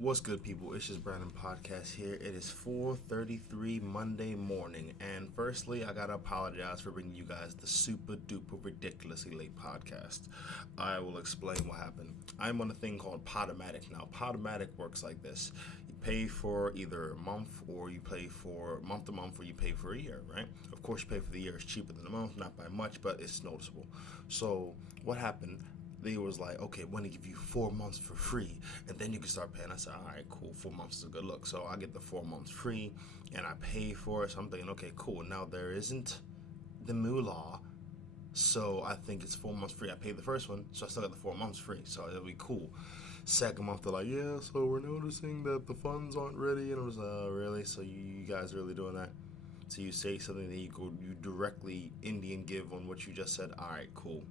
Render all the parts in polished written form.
What's good, people? ItsJusBrandon Podcast here. It is 4:33 Monday morning, and firstly, I gotta apologize for bringing you guys the super duper ridiculously late podcast. I will explain what happened. I'm on a thing called Podomatic now. Podomatic works like this: you pay for either a month, or you pay for month to month, or you pay for a year, right? Of course, you pay for the year. It's cheaper than a month, not by much, but it's noticeable. So, what happened? They was like, okay, we're gonna give you 4 months for free, and then you can start paying. I said, all right, cool, 4 months is a good look. So I get the 4 months free, and I pay for it. So I'm thinking, okay, cool. Now there isn't the moolah, so I think it's 4 months free. I paid the first one, so I still got the 4 months free. So it'll be cool. Second month, they're like, yeah, so we're noticing that the funds aren't ready, and I was like, really? So you guys really doing that? So you say something that you directly Indian give on what you just said. All right, cool.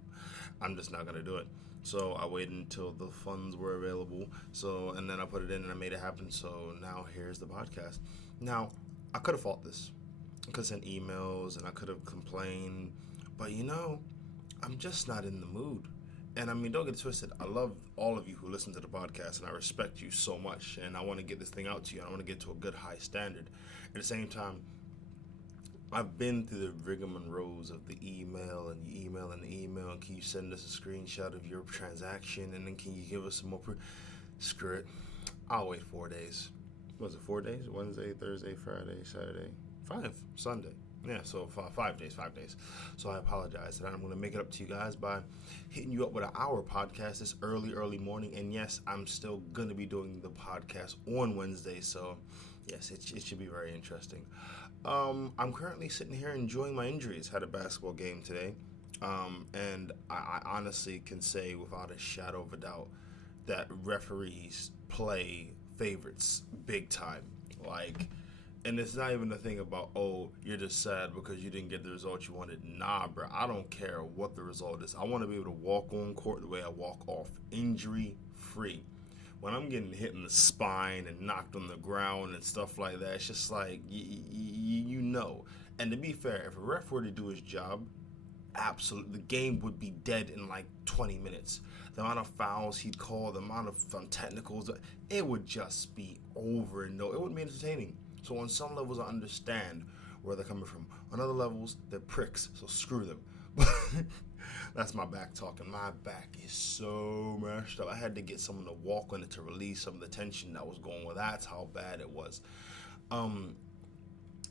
I'm just not gonna do it. So I waited until the funds were available. So and then I put it in and I made it happen. So now here's the podcast. Now I could have fought this. I could have sent emails and I could have complained, but I'm just not in the mood. And I mean, don't get it twisted. I love all of you who listen to the podcast, and I respect you so much. And I want to get this thing out to you. I want to get to a good high standard. At the same time, I've been through the rigmaroles of the email, and you email and email, and can you send us a screenshot of your transaction, and then can you give us some more screw it. I'll wait 4 days. Was it 4 days? Wednesday, Thursday, Friday, Saturday, 5, Sunday. Yeah, so 5 days. So I apologize, and I'm going to make it up to you guys by hitting you up with an hour podcast this early morning. And yes, I'm still going to be doing the podcast on Wednesday, so yes, it should be very interesting. I'm currently sitting here enjoying my injuries. Had a basketball game today, and I honestly can say without a shadow of a doubt that referees play favorites big time. And it's not even a thing about, oh, you're just sad because you didn't get the result you wanted. Nah, bro, I don't care what the result is. I want to be able to walk on court the way I walk off, injury free. When I'm getting hit in the spine and knocked on the ground and stuff like that, it's just like, you know. And to be fair, if a ref were to do his job, absolutely, the game would be dead in like 20 minutes. The amount of fouls he'd call, the amount of technicals, it would just be over and no, it wouldn't be entertaining. So on some levels, I understand where they're coming from. On other levels, they're pricks, so screw them. That's my back talking. My back is so mashed up. I had to get someone to walk on it to release some of the tension that was going on. That's how bad it was.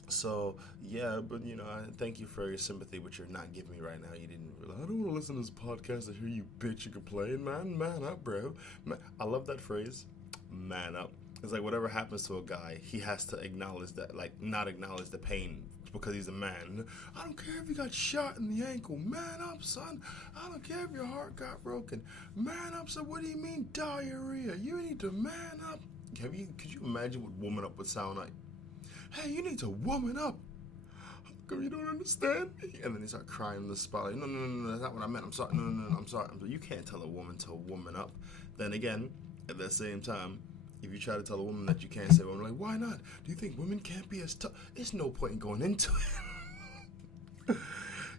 So yeah, but I thank you for your sympathy, which you're not giving me right now. You didn't realize, I don't want to listen to this podcast to hear you bitch and complain. Man up, bro. I love that phrase, man up. It's like whatever happens to a guy, he has to acknowledge that, like not acknowledge the pain because he's a man. I don't care if you got shot in the ankle. Man up, son. I don't care if your heart got broken. Man up, son. What do you mean diarrhea? You need to man up. Could you imagine what woman up would sound like? Hey, you need to woman up. How come you don't understand me? And then he start crying in the spot. Like, no, that's not what I meant. I'm sorry. No, I'm sorry. You can't tell a woman to woman up. Then again, at the same time, if you try to tell a woman that you can't say, I'm like, why not? Do you think women can't be as tough? There's no point in going into it.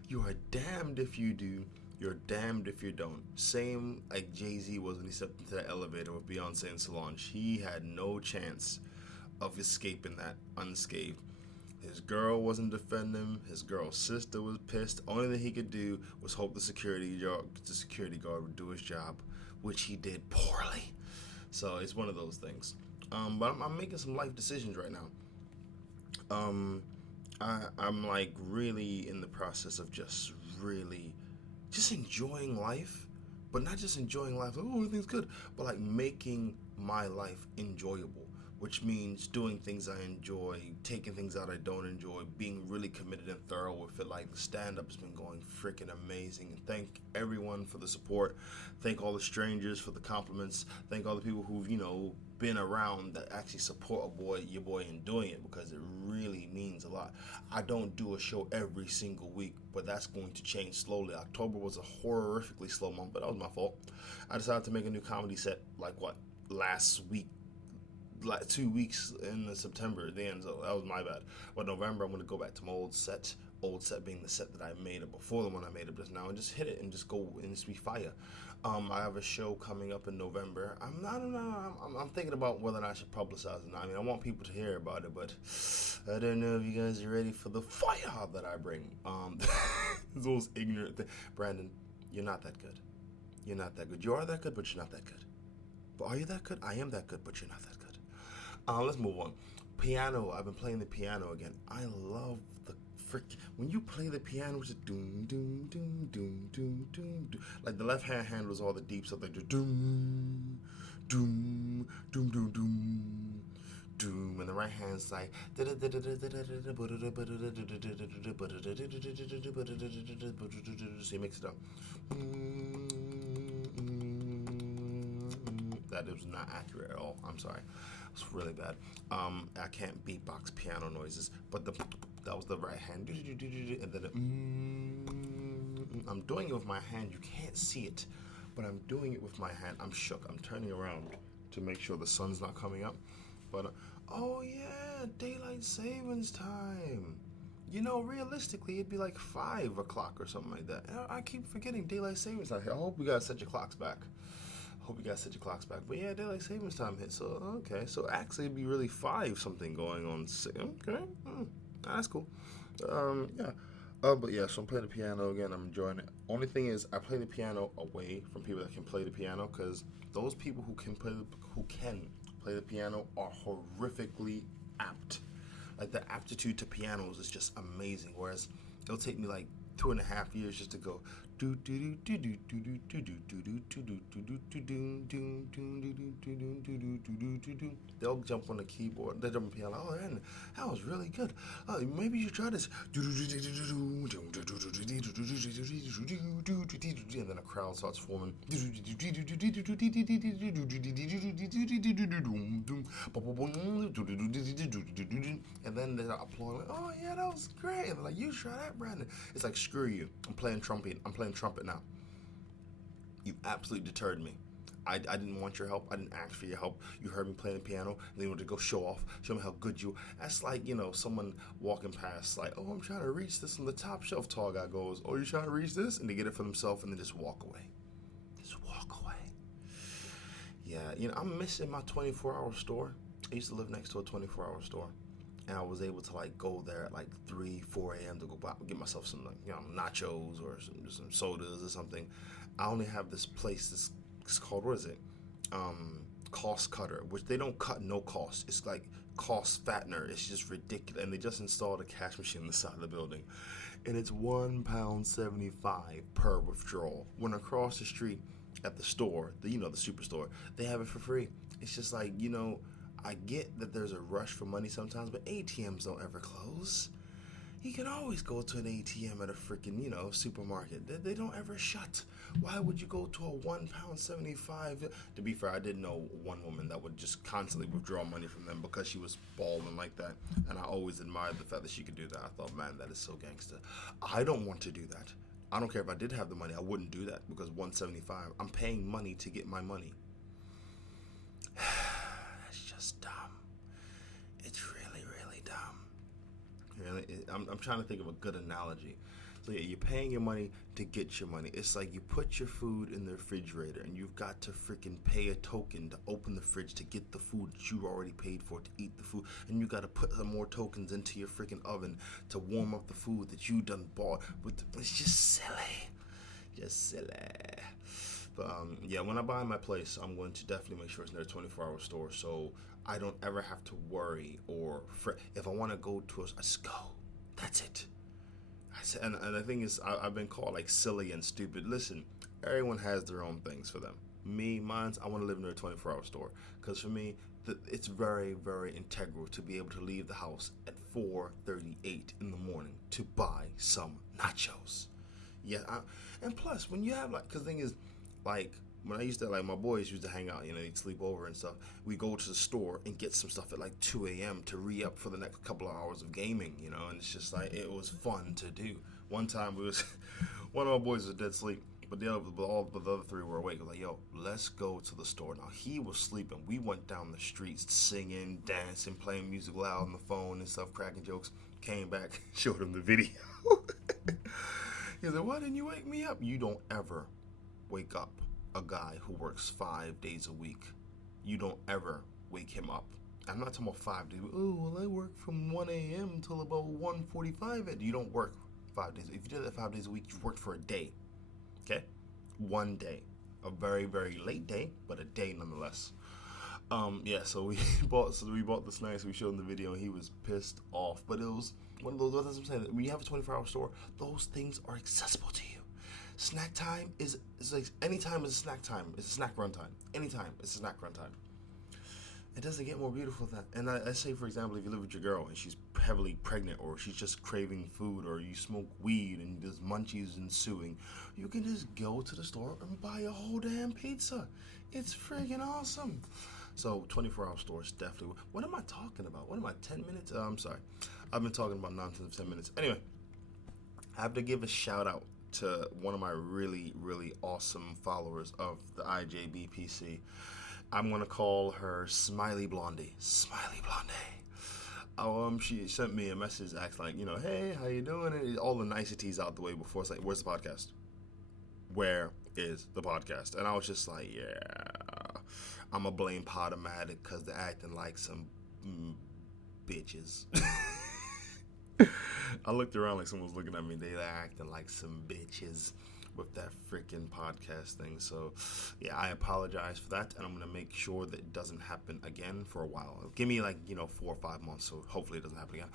You are damned if you do. You're damned if you don't. Same like Jay-Z was when he stepped into the elevator with Beyonce and Solange. He had no chance of escaping that unscathed. His girl wasn't defending him. His girl's sister was pissed. Only thing he could do was hope the security guard would do his job, which he did poorly. So it's one of those things. But I'm making some life decisions right now. I'm like really in the process of just enjoying life, but not just enjoying life. Like, oh, everything's good, but like making my life enjoyable, which means doing things I enjoy, taking things out I don't enjoy, being really committed and thorough with it. Like the stand-up has been going freaking amazing. And thank everyone for the support. Thank all the strangers for the compliments. Thank all the people who've, been around that actually support your boy in doing it, because it really means a lot. I don't do a show every single week, but that's going to change slowly. October was a horrifically slow month, but that was my fault. I decided to make a new comedy set last week. Like 2 weeks in September then, so that was my bad. But November I'm going to go back to my old set, old set being the set that I made up before the one I made up just now, and just hit it and just go and just be fire. I have a show coming up in November. I'm thinking about whether or not I should publicize it. I mean, I want people to hear about it, but I don't know if you guys are ready for the fire that I bring. Those ignorant things. Brandon, you're not that good. You're not that good. You are that good, but you're not that good. But are you that good? I am that good, but you're not that good. Let's move on. Piano. I've been playing the piano again. I love the when you play the piano, it's just doom doom doom doom doom doom doom. Like the left hand handles all the deep stuff, like doom doom doom doom doom doom, and the right hand's like so you mix it up. That was not accurate at all. I'm sorry. It's really bad. I can't beatbox piano noises, but that was the right hand, and then I'm doing it with my hand. You can't see it, but I'm doing it with my hand. I'm shook. I'm turning around to make sure the sun's not coming up. But oh yeah, daylight savings time. You know, realistically, it'd be like 5 o'clock or something like that. I keep forgetting daylight savings time. I hope you guys set your clocks back. But yeah, daylight savings time hit. So okay, so actually it'd be really 5 something going on. Okay, that's cool. Yeah. But yeah, so I'm playing the piano again. I'm enjoying it. Only thing is, I play the piano away from people that can play the piano, because those people who can play the piano are horrifically apt. Like the aptitude to pianos is just amazing. Whereas it'll take me like 2.5 years just to go do do do do do do do do do do do do do do. They'll jump on the keyboard. They jump on the piano. Oh, man, that was really good. Maybe you should try this. And then a crowd starts forming. And then they're applauding. Oh yeah, that was great. And they're like, you try that, Brandon. It's like, screw you. I'm playing trumpet now. You absolutely deterred me. I didn't want your help. I didn't ask for your help. You heard me playing the piano, and then you wanted to go show me how good you. That's like, someone walking past, like, oh, I'm trying to reach this on the top shelf. Tall guy goes, oh, you're trying to reach this? And they get it for themselves, and then just walk away. Yeah, I'm missing my 24-hour store. I used to live next to a 24-hour store. And I was able to like go there at like 3, 4 a.m. to go buy, get myself some nachos or some sodas or something. I only have this place. It's called, what is it? Cost Cutter, which they don't cut no cost. It's like cost fattener. It's just ridiculous. And they just installed a cash machine on the side of the building, and it's £1.75 per withdrawal. When across the street at the store, the superstore, they have it for free. It's just like, I get that there's a rush for money sometimes, but ATMs don't ever close. You can always go to an ATM at a freaking, supermarket. They don't ever shut. Why would you go to a £1.75? To be fair, I did know one woman that would just constantly withdraw money from them because she was balling like that. And I always admired the fact that she could do that. I thought, man, that is so gangster. I don't want to do that. I don't care if I did have the money. I wouldn't do that because $1.75. I'm paying money to get my money. Dumb. It's really, really dumb. Really, I'm trying to think of a good analogy. So yeah, you're paying your money to get your money. It's like you put your food in the refrigerator and you've got to freaking pay a token to open the fridge to get the food that you already paid for to eat the food, and you got to put some more tokens into your freaking oven to warm up the food that you done bought. It's just silly. But yeah, when I buy my place, I'm going to definitely make sure it's near a 24-hour store, so I don't ever have to worry or fret. If I want to go to I just go. That's it. And the thing is, I've been called like silly and stupid. Listen, everyone has their own things for them. I want to live near a 24-hour store, because for me, it's very, very integral to be able to leave the house at 4:38 in the morning to buy some nachos. Yeah, and plus when you have because the thing is, like, when I used to, my boys used to hang out, they'd sleep over and stuff. We go to the store and get some stuff at like 2 a.m. to re-up for the next couple of hours of gaming, and it's just like, it was fun to do. One time one of our boys was dead asleep, but all the other 3 were awake. I was like, yo, let's go to the store. Now, he was sleeping. We went down the streets singing, dancing, playing music loud on the phone and stuff, cracking jokes. Came back, showed him the video. He said, why didn't you wake me up? You don't ever wake up a guy who works 5 days a week. You don't ever wake him up. I'm not talking about 5 days. Oh, well, I work from 1 a.m. till about 1:45. You don't work 5 days. If you did that 5 days a week, you worked for a day. Okay? One day. A very, very late day, but a day nonetheless. So we bought the snacks. We showed him the video, and he was pissed off. But it was one of those. That's what I'm saying. When you have a 24-hour store, those things are accessible to you. Snack time is like anytime is a snack time. It's a snack run time. Anytime it's a snack run time. It doesn't get more beautiful than that. And I say, for example, if you live with your girl and she's heavily pregnant, or she's just craving food, or you smoke weed and there's munchies ensuing, you can just go to the store and buy a whole damn pizza. It's friggin' awesome. So 24-hour stores definitely. What am I talking about? What am I, 10 minutes? I'm sorry. I've been talking about nonsense for 10 minutes. Anyway, I have to give a shout out to one of my really, really awesome followers of the IJBPC. I'm going to call her Smiley Blondie. Smiley Blondie. She sent me a message asking, like, hey, how you doing? And all the niceties out the way before it's like, where's the podcast? Where is the podcast? And I was just like, yeah, I'm going to blame Podomatic because they're acting like some bitches. I looked around like someone was looking at me. They're acting like some bitches with that freaking podcast thing. So, yeah, I apologize for that, and I'm going to make sure that it doesn't happen again for a while. Give me 4 or 5 months, so hopefully it doesn't happen again.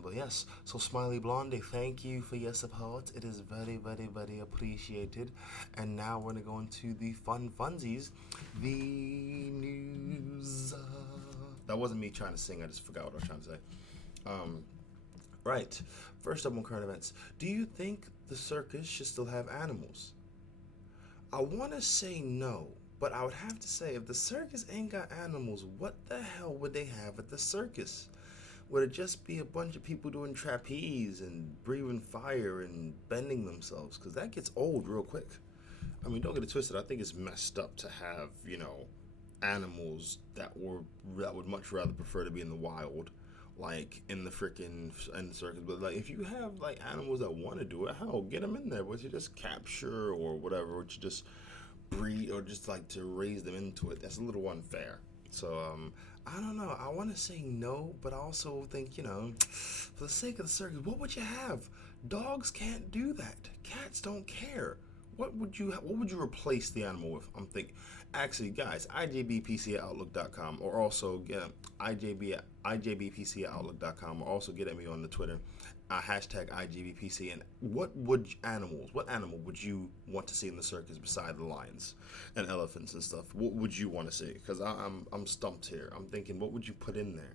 But yes, so Smiley Blondie, thank you for your support. It is very, very, very appreciated. And now we're going to go into the funsies, the news. That wasn't me trying to sing. I just forgot what I was trying to say. Right. First up on current events. Do you think the circus should still have animals? I want to say no, but I would have to say if the circus ain't got animals, what the hell would they have at the circus? Would it just be a bunch of people doing trapeze and breathing fire and bending themselves? Because that gets old real quick. I mean, don't get it twisted. I think it's messed up to have, animals that would much rather prefer to be in the wild, like in the circus. But like, if you have like animals that want to do it, hell, get them in there. But you just capture or whatever, or you just breed, or just like to raise them into it, that's a little unfair. So I don't know. I want to say no, but I also think, for the sake of the circus, what would you have? Dogs can't do that. Cats don't care. What would you replace the animal with? I'm thinking. Actually, guys, IJBPC@outlook.com, or also get IJBPC@outlook.com, or also get at me on the Twitter, hashtag IJBPC. And what animal would you want to see in the circus beside the lions and elephants and stuff? What would you want to see? Because I'm stumped here. I'm thinking, what would you put in there?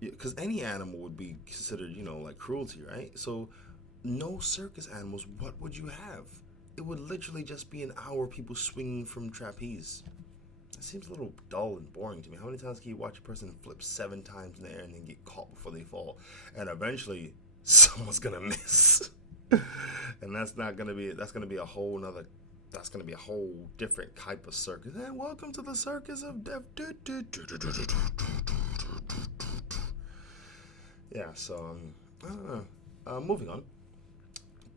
Because any animal would be considered, like cruelty, right? So no circus animals. What would you have? It would literally just be an hour of people swinging from trapeze. It seems a little dull and boring to me. How many times can you watch a person flip 7 times in the air and then get caught before they fall? And eventually, someone's gonna miss. And that's gonna be a whole different type of circus. And welcome to the circus of death. Yeah, so, I don't know. Moving on.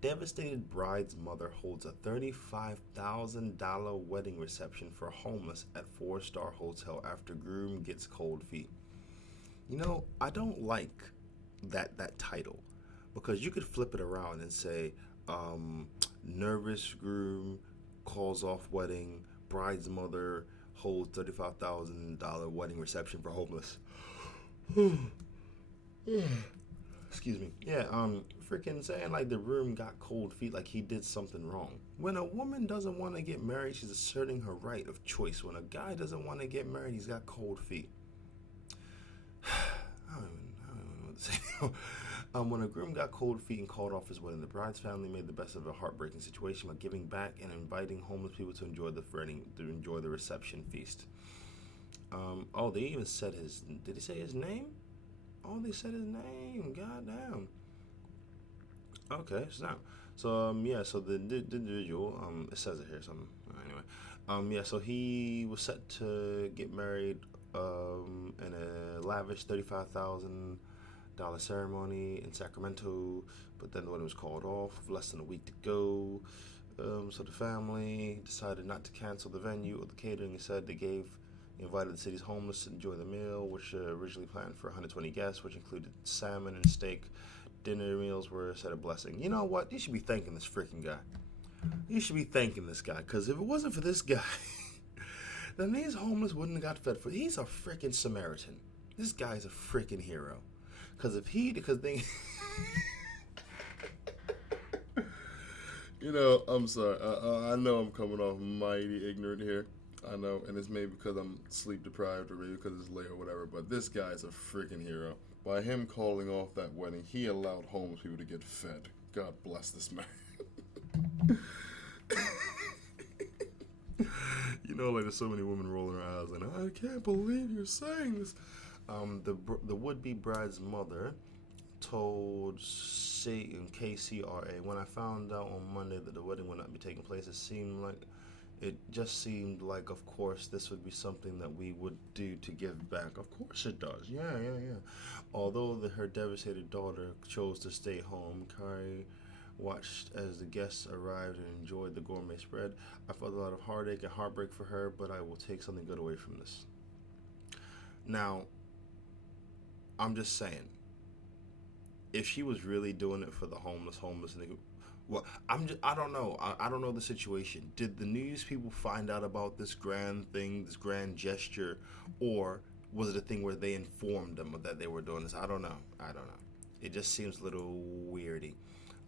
Devastated bride's mother holds a $35,000 wedding reception for homeless at 4-star hotel after groom gets cold feet. I don't like that title, because you could flip it around and say, nervous groom calls off wedding, bride's mother holds $35,000 wedding reception for homeless. Excuse me. Yeah, freaking saying like the groom got cold feet, like he did something wrong. When a woman doesn't want to get married, she's asserting her right of choice. When a guy doesn't want to get married, he's got cold feet. I don't even know what to say. When a groom got cold feet and called off his wedding, the bride's family made the best of a heartbreaking situation by giving back and inviting homeless people to enjoy the reception feast. They even said did he say his name? Oh, they said his name. Goddamn. Okay, so so the individual, it says it here, something. Anyway, so he was set to get married in a lavish $35,000 dollar ceremony in Sacramento, but then the wedding was called off with less than a week to go. So the family decided not to cancel the venue or the catering. Instead, they invited the city's homeless to enjoy the meal, which originally planned for 120 guests, which included salmon and steak. Dinner meals were a set of blessing. You know what? You should be thanking this freaking guy. You should be thanking this guy, because if it wasn't for this guy, then these homeless wouldn't have got fed for. He's a freaking Samaritan. This guy's a freaking hero. Because they... I'm sorry. I know I'm coming off mighty ignorant here. I know, and it's maybe because I'm sleep deprived or maybe because it's late or whatever, but this guy's a freaking hero. By him calling off that wedding, he allowed homeless people to get fed. God bless this man. There's so many women rolling their eyes and I can't believe you're saying this. The would-be bride's mother told KCRA, when I found out on Monday that the wedding would not be taking place, it just seemed like, of course, this would be something that we would do to give back. Of course it does. Yeah. Although her devastated daughter chose to stay home, Kari watched as the guests arrived and enjoyed the gourmet spread. I felt a lot of heartache and heartbreak for her, but I will take something good away from this. Now, I'm just saying, if she was really doing it for the homeless, well, I don't know. I don't know the situation. Did the news people find out about this grand thing, this grand gesture, or was it a thing where they informed them that they were doing this? I don't know. It just seems a little weirdy.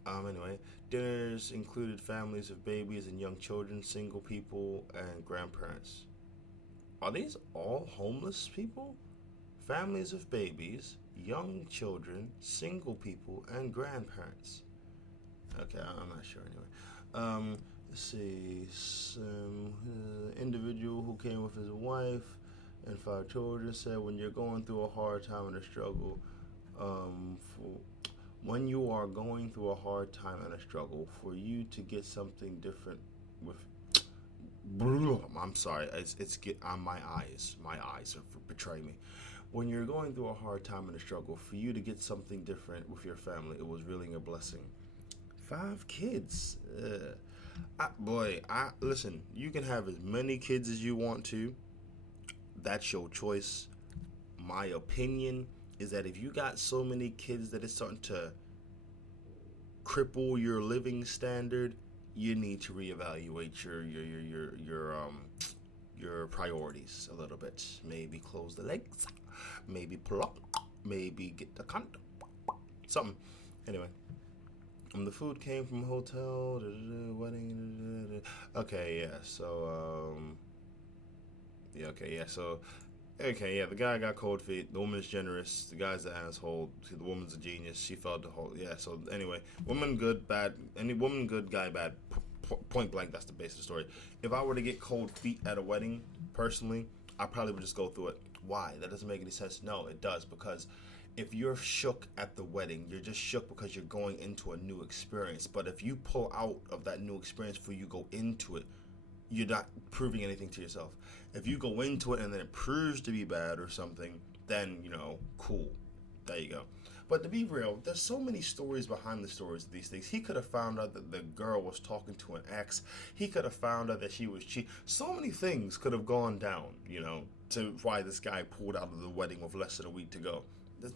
Anyway, dinners included families of babies and young children, single people, and grandparents. Are these all homeless people? Families of babies, young children, single people, and grandparents. Okay, I'm not sure anyway. Let's see. Some individual who came with his wife and 5 children said, when you're going through a hard time and a struggle, when you are going through a hard time and a struggle, for you to get something different with... I'm sorry, my eyes are betraying me. When you're going through a hard time and a struggle, for you to get something different with your family, it was really a blessing. 5 kids. Listen, you can have as many kids as you want to. That's your choice. My opinion is that if you got so many kids that it's starting to cripple your living standard, you need to reevaluate your priorities a little bit. Maybe close the legs, maybe pull up, maybe get the cunt, something. Anyway, the food came from a hotel, wedding. The guy got cold feet. The woman's generous. The guy's the asshole. The woman's a genius. She felt the whole. Yeah. So anyway, woman good, bad. Any woman good, guy bad. Point blank. That's the base of the story. If I were to get cold feet at a wedding, personally, I probably would just go through it. Why? That doesn't make any sense. No, it does, because if you're shook at the wedding, you're just shook because you're going into a new experience. But if you pull out of that new experience before you go into it, you're not proving anything to yourself. If you go into it and then it proves to be bad or something, then, cool. There you go. But to be real, there's so many stories behind the stories of these things. He could have found out that the girl was talking to an ex. He could have found out that she was cheating. So many things could have gone down, to why this guy pulled out of the wedding with less than a week to go.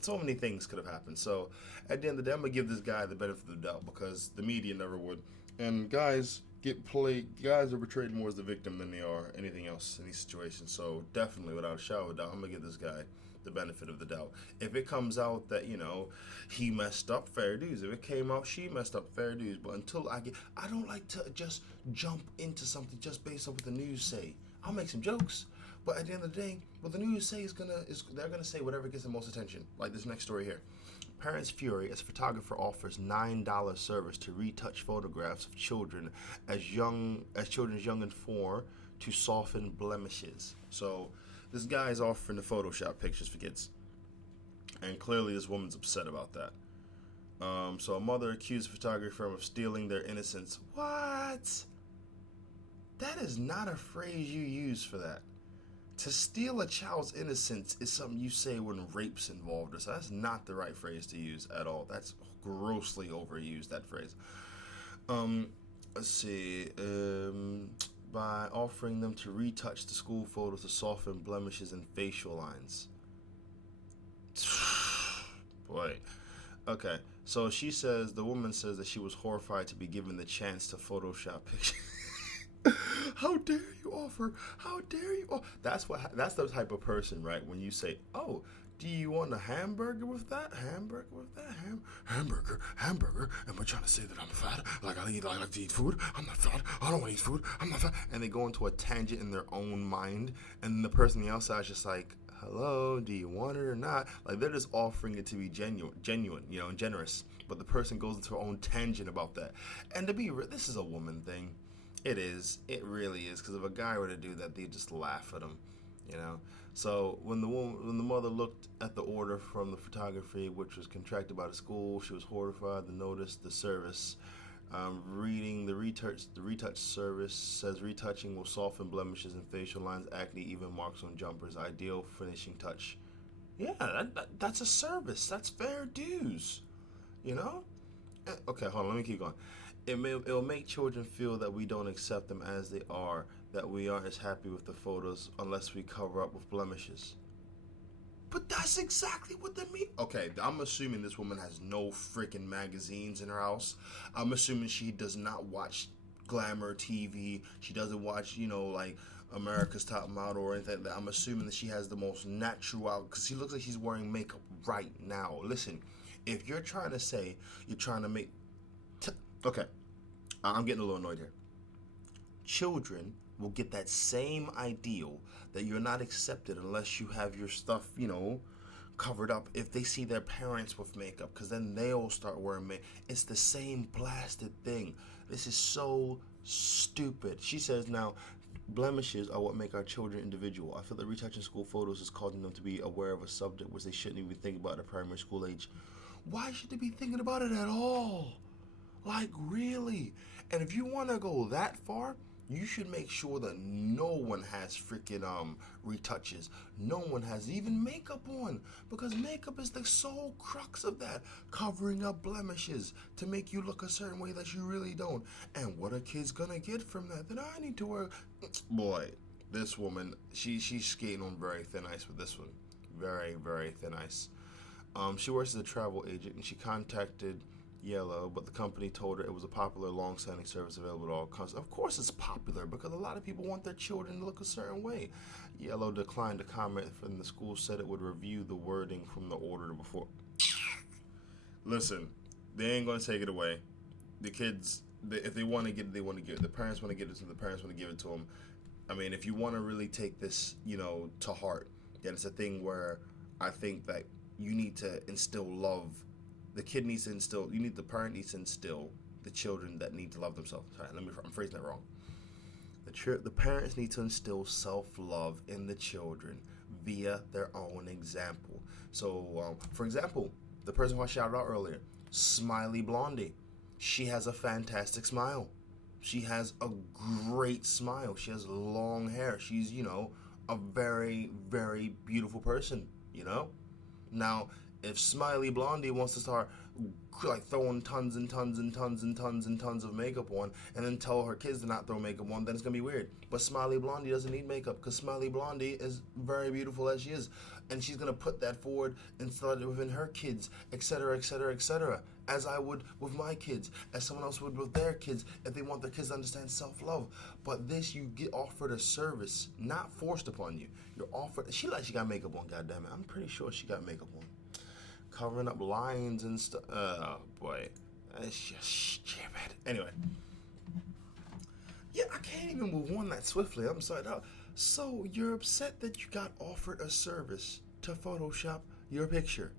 So many things could have happened. So at the end of the day, I'm going to give this guy the benefit of the doubt, because the media never would. And guys are portrayed more as the victim than they are anything else in these situations. So definitely, without a shadow of a doubt, I'm going to give this guy the benefit of the doubt. If it comes out that, he messed up, fair dues. If it came out she messed up, fair dues. But until I don't like to just jump into something just based on what the news say. I'll make some jokes, but at the end of the day, what the news say they're gonna say whatever gets the most attention. Like this next story here. Parents fury as photographer offers $9 service to retouch photographs of children as children's young and 4 to soften blemishes. So this guy is offering to Photoshop pictures for kids, and clearly this woman's upset about that. So a mother accused a photography firm of stealing their innocence. What? That is not a phrase you use for that. To steal a child's innocence is something you say when rape's involved. So that's not the right phrase to use at all. That's grossly overused, that phrase. Let's see. By offering them to retouch the school photos to soften blemishes and facial lines. Boy. Okay. So the woman says that she was horrified to be given the chance to Photoshop pictures. How dare you offer? How dare you? That's the type of person, right? When you say, "Oh, do you want a hamburger with that? Hamburger with that? Hamburger? Am I trying to say that I'm fat? Like I like to eat food? I'm not fat. I don't want to eat food. I'm not fat." And they go into a tangent in their own mind, and the person on the outside is just like, "Hello, do you want it or not?" Like they're just offering it to be genuine, and generous. But the person goes into her own tangent about that. And to be real, this is a woman thing. It is. It really is. Because if a guy were to do that, they'd just laugh at him, So when the mother looked at the order from the photography, which was contracted by the school, she was horrified to notice the service. Reading the retouch service says retouching will soften blemishes and facial lines, acne, even marks on jumpers. Ideal finishing touch. Yeah, that's a service. That's fair dues. Okay, hold on. Let me keep going. It'll make children feel that we don't accept them as they are, that we aren't as happy with the photos unless we cover up with blemishes. But that's exactly what they mean. Okay, I'm assuming this woman has no freaking magazines in her house. I'm assuming she does not watch Glamour TV. She doesn't watch, like America's Top Model or anything like that. I'm assuming that she has the most natural, because she looks like she's wearing makeup right now. Listen, if you're trying to say you're trying to make... Okay, I'm getting a little annoyed here. Children will get that same ideal that you're not accepted unless you have your stuff, covered up if they see their parents with makeup, because then they'll start wearing makeup. It's the same blasted thing. This is so stupid. She says now, blemishes are what make our children individual. I feel that retouching school photos is causing them to be aware of a subject which they shouldn't even think about at primary school age. Why should they be thinking about it at all? Like, really? And if you want to go that far, you should make sure that no one has freaking retouches. No one has even makeup on, because makeup is the sole crux of that, covering up blemishes to make you look a certain way that you really don't. And what are kids gonna get from that? Then I need to wear... Boy, this woman, she's skating on very thin ice with this one. Very, very thin ice. She works as a travel agent, and she contacted Yellow, but the company told her it was a popular, long-standing service available at all costs. Of course it's popular, because a lot of people want their children to look a certain way. Yellow declined to comment, and the school said it would review the wording from the order before. Listen, they ain't going to take it away. The kids, if they want to get it, they want to give it. The parents want to give it to them. The parents want to give it to them. I mean, if you want to really take this, to heart, then it's a thing where I think that you need to instill love. The parent needs to instill the children that need to love themselves. Sorry, I'm phrasing that wrong. The parents need to instill self-love in the children via their own example. So, for example, the person who I shouted out earlier, Smiley Blondie. She has a fantastic smile. She has a great smile. She has long hair. She's, a very, very beautiful person, Now, if Smiley Blondie wants to start throwing tons and tons and tons and tons and tons of makeup on, and then tell her kids to not throw makeup on, then it's gonna be weird. But Smiley Blondie doesn't need makeup, because Smiley Blondie is very beautiful as she is, and she's gonna put that forward and start it within her kids, etc., etc., etc. As I would with my kids, as someone else would with their kids, if they want their kids to understand self-love. But this, you get offered a service, not forced upon you. You're offered. She got makeup on. Goddammit, I'm pretty sure she got makeup on. Covering up lines and stuff. Oh, boy. That's just stupid. Anyway. Yeah, I can't even move on that swiftly. I'm sorry. So, you're upset that you got offered a service to Photoshop your picture.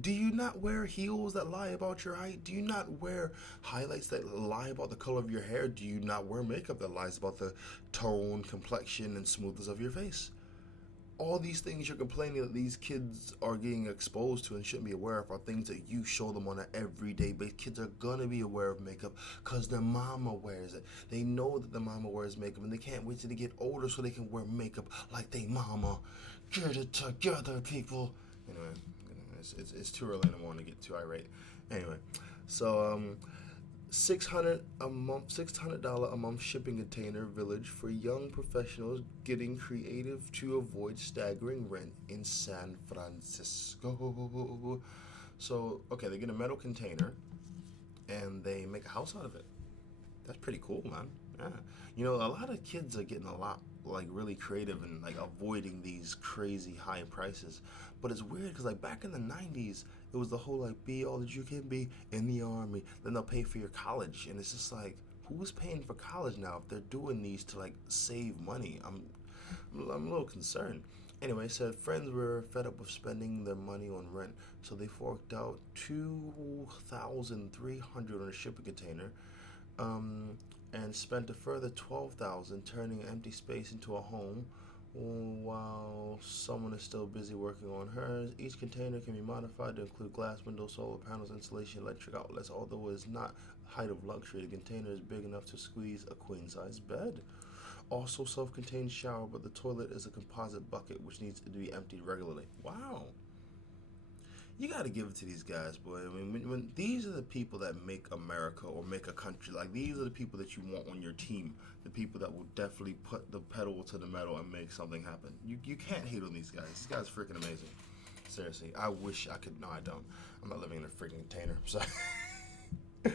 Do you not wear heels that lie about your height? Do you not wear highlights that lie about the color of your hair? Do you not wear makeup that lies about the tone, complexion, and smoothness of your face? All these things you're complaining that these kids are getting exposed to and shouldn't be aware of are things that you show them on an everyday basis. Kids are gonna be aware of makeup because their mama wears it. They know that their mama wears makeup, and they can't wait till they get older so they can wear makeup like they mama. Get it together, people. Anyway, it's too early in the morning to get too irate. Anyway, so $600 a month shipping container village for young professionals getting creative to avoid staggering rent in San Francisco. So, okay, they get a metal container and they make a house out of it. That's pretty cool, man. Yeah. You know, a lot of kids are getting a lot, like, really creative and, like, avoiding these crazy high prices. But it's weird because, like, back in the 90s, it was the whole, like, be all that you can be in the army. Then they'll pay for your college. And it's just like, who's paying for college now if they're doing these to, like, save money? I'm a little concerned. Anyway, said friends were fed up with spending their money on rent, so they forked out $2,300 on a shipping container. And spent a further $12,000 turning an empty space into a home while someone is still busy working on hers. Each container can be modified to include glass windows, solar panels, insulation, electric outlets. Although it is not height of luxury, the container is big enough to squeeze a queen-size bed. Also self-contained shower, but the toilet is a composite bucket which needs to be emptied regularly. Wow. You got to give it to these guys, boy. I mean, when these are the people that make America or make a country. Like, these are the people that you want on your team. The people that will definitely put the pedal to the metal and make something happen. You can't hate on these guys. These guys are freaking amazing. Seriously, I wish I could. No, I don't. I'm not living in a freaking container. So I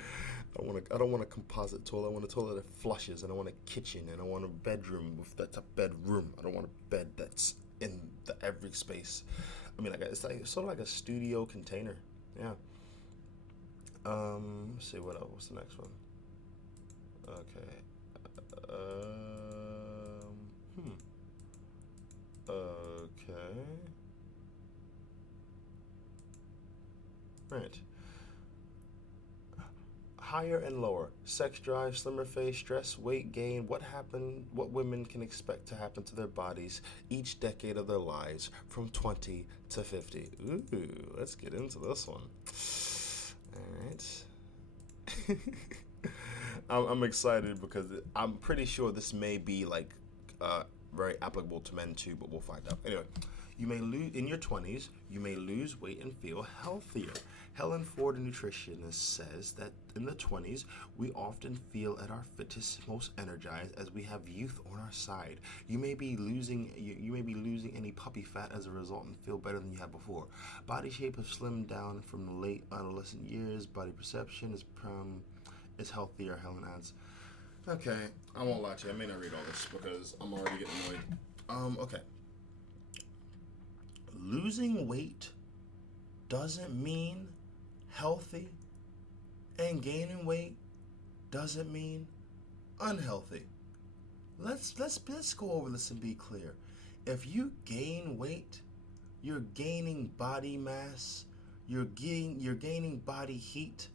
don't want a composite toilet. I want a toilet that flushes, and I want a kitchen, and I want a bedroom that's a bedroom. I don't want a bed that's in the every space. I mean, it's sort of like a studio container. Yeah. Let's see what else. What's the next one? Okay. Okay. Right. Higher and lower. Sex drive, slimmer face, stress, weight gain. What women can expect to happen to their bodies each decade of their lives from 20 to 50. Ooh, let's get into this one. All right. I'm excited because I'm pretty sure this may be like very applicable to men too, but we'll find out. Anyway, you may lose in your 20s. You may lose weight and feel healthier. Helen Ford, a nutritionist, says that in the 20s, we often feel at our fittest, most energized as we have youth on our side. You may be losing any puppy fat as a result and feel better than you had before. Body shape has slimmed down from the late adolescent years. Body perception is healthier, Helen adds. Okay, I won't lie to you. I may not read all this because I'm already getting annoyed. Okay. Losing weight doesn't mean healthy, and gaining weight doesn't mean unhealthy. Let's go over this and be clear. If you gain weight, you're gaining body mass, you're gaining body heat,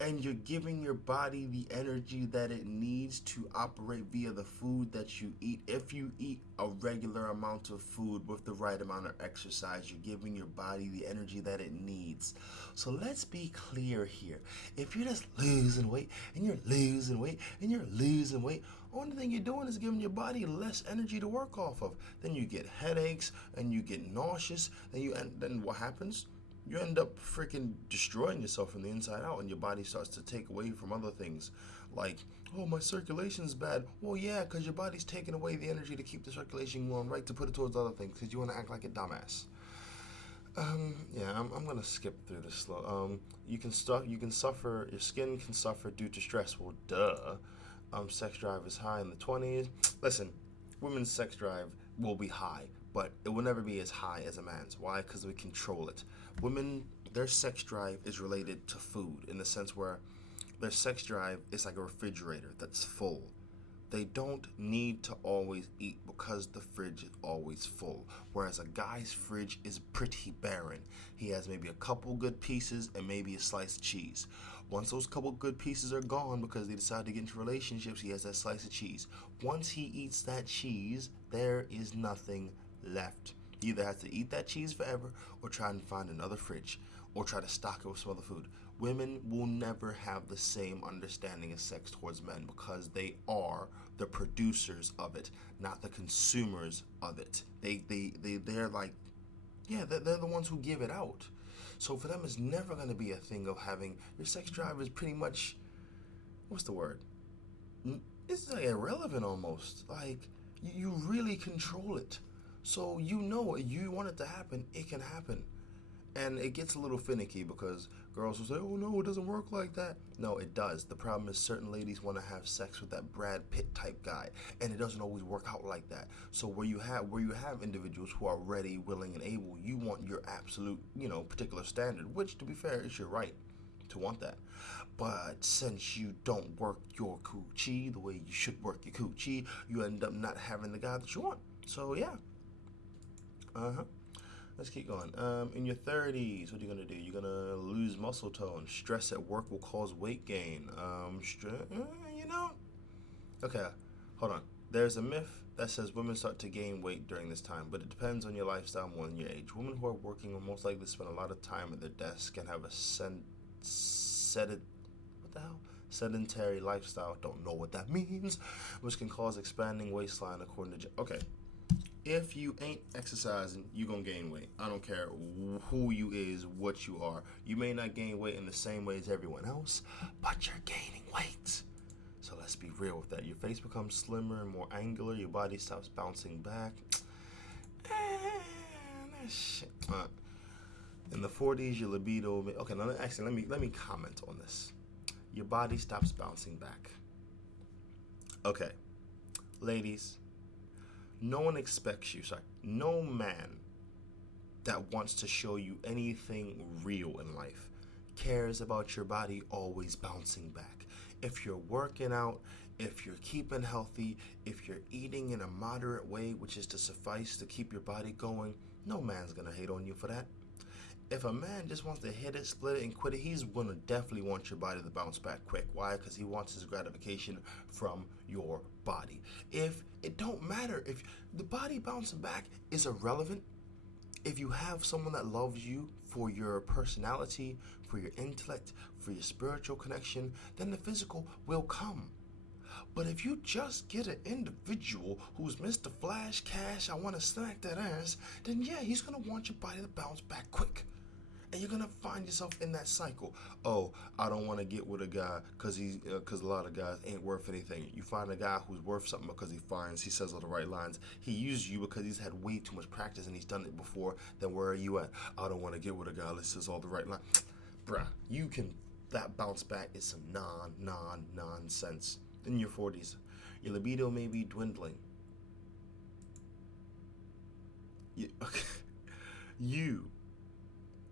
and you're giving your body the energy that it needs to operate via the food that you eat. If you eat a regular amount of food with the right amount of exercise, you're giving your body the energy that it needs. So let's be clear here. If you're just losing weight, and you're losing weight, and you're losing weight, only thing you're doing is giving your body less energy to work off of. Then you get headaches, and you get nauseous, and then what happens? You end up freaking destroying yourself from the inside out, and your body starts to take away from other things. Like, oh, my circulation's bad. Well, yeah, because your body's taking away the energy to keep the circulation going, right, to put it towards other things, because you want to act like a dumbass. Yeah, I'm going to skip through this slow. Your skin can suffer due to stress. Well, duh. Sex drive is high in the 20s. Listen, women's sex drive will be high, but it will never be as high as a man's. Why? Because we control it. Women, their sex drive is related to food in the sense where their sex drive is like a refrigerator that's full. They don't need to always eat because the fridge is always full. Whereas a guy's fridge is pretty barren. He has maybe a couple good pieces and maybe a slice of cheese. Once those couple good pieces are gone because they decide to get into relationships, he has that slice of cheese. Once he eats that cheese, there is nothing left. You either have to eat that cheese forever or try and find another fridge or try to stock it with some other food. Women will never have the same understanding of sex towards men because they are the producers of it, not the consumers of it. They're like, yeah, they're the ones who give it out. So for them, it's never going to be a thing of having your sex drive is pretty much, what's the word? It's like irrelevant almost. Like, you really control it. So you know you want it to happen, it can happen. And it gets a little finicky because girls will say, oh no, it doesn't work like that. No, it does. The problem is certain ladies want to have sex with that Brad Pitt type guy, and it doesn't always work out like that. So where you have individuals who are ready, willing, and able, you want your absolute, particular standard, which to be fair is your right to want that. But since you don't work your coochie the way you should work your coochie, you end up not having the guy that you want. So yeah. Let's keep going. In your 30s, what are you going to do? You're going to lose muscle tone. Stress at work will cause weight gain. Okay, hold on. There's a myth that says women start to gain weight during this time, but it depends on your lifestyle more than your age. Women who are working will most likely spend a lot of time at their desk and have a sedentary lifestyle. Don't know what that means, which can cause expanding waistline according to... Okay. If you ain't exercising, you gonna gain weight. I don't care who you is, what you are. You may not gain weight in the same way as everyone else, but you're gaining weight. So let's be real with that. Your face becomes slimmer and more angular. Your body stops bouncing back. In the 40s, your libido... Okay, now actually, let me comment on this. Your body stops bouncing back. Okay, ladies... No man that wants to show you anything real in life cares about your body always bouncing back. If you're working out, if you're keeping healthy, if you're eating in a moderate way, which is to suffice to keep your body going, no man's gonna hate on you for that. If a man just wants to hit it, split it, and quit it, he's going to definitely want your body to bounce back quick. Why? Because he wants his gratification from your body. If it don't matter, if the body bouncing back is irrelevant, if you have someone that loves you for your personality, for your intellect, for your spiritual connection, then the physical will come. But if you just get an individual who's Mr. Flash Cash, I want to snack that ass, then yeah, he's going to want your body to bounce back quick. And you're going to find yourself in that cycle. Oh, I don't want to get with a guy because a lot of guys ain't worth anything. You find a guy who's worth something because he says all the right lines. He uses you because he's had way too much practice and he's done it before. Then where are you at? I don't want to get with a guy that says all the right lines. Bruh, that bounce back is some nonsense. In your 40s, your libido may be dwindling.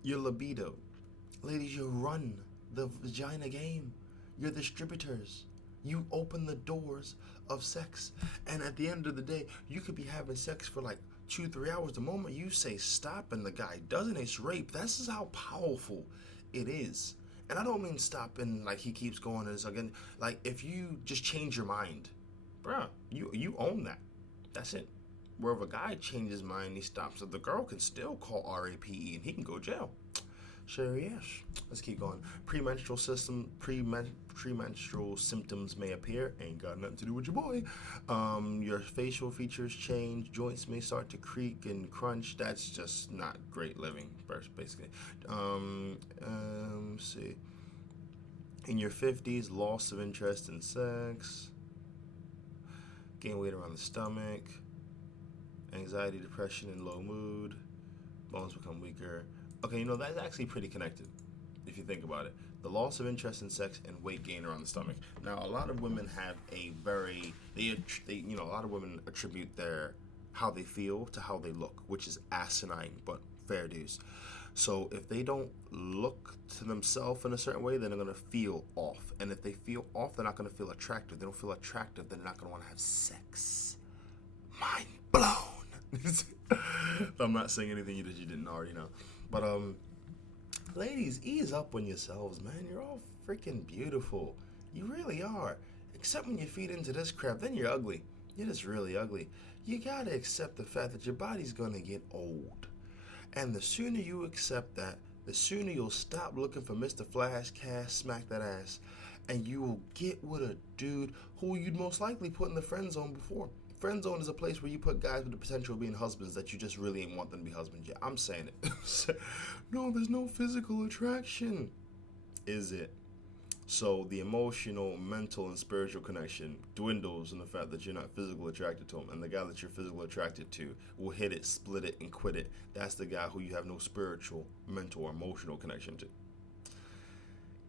Your libido. Ladies, you run the vagina game. You're distributors. You open the doors of sex. And at the end of the day, you could be having sex for like 2-3 hours. The moment you say stop and the guy doesn't, it's rape. This is how powerful it is. And I don't mean stop and like he keeps going and again. Like if you just change your mind, bruh, you own that. That's it. Where if a guy changes his mind, he stops. The girl can still call RAPE and he can go jail. Sure, yes. Let's keep going. Premenstrual symptoms may appear. Ain't got nothing to do with your boy. Your facial features change. Joints may start to creak and crunch. That's just not great living, basically. Let's see. In your 50s, loss of interest in sex. Gain weight around the stomach. Anxiety, depression, and low mood. Bones become weaker. Okay, that's actually pretty connected, if you think about it. The loss of interest in sex and weight gain around the stomach. Now, a lot of women have a lot of women attribute how they feel to how they look, which is asinine, but fair dues. So if they don't look to themselves in a certain way, then they're going to feel off. And if they feel off, they're not going to feel attractive. They don't feel attractive, then they're not going to want to have sex. Mind blown. I'm not saying anything that you didn't already know. But, ladies, ease up on yourselves, man. You're all freaking beautiful. You really are. Except when you feed into this crap, then you're ugly. you're just really ugly. You gotta accept the fact that your body's gonna get old. And the sooner you accept that, the sooner you'll stop looking for Mr. Flash Cash, smack that ass, and you will get with a dude who you'd most likely put in the friend zone before. Friend zone is a place where you put guys with the potential of being husbands that you just really ain't want them to be husbands yet. I'm saying it. No, there's no physical attraction. Is it? So the emotional, mental, and spiritual connection dwindles in the fact that you're not physically attracted to him. And the guy that you're physically attracted to will hit it, split it, and quit it. That's the guy who you have no spiritual, mental, or emotional connection to.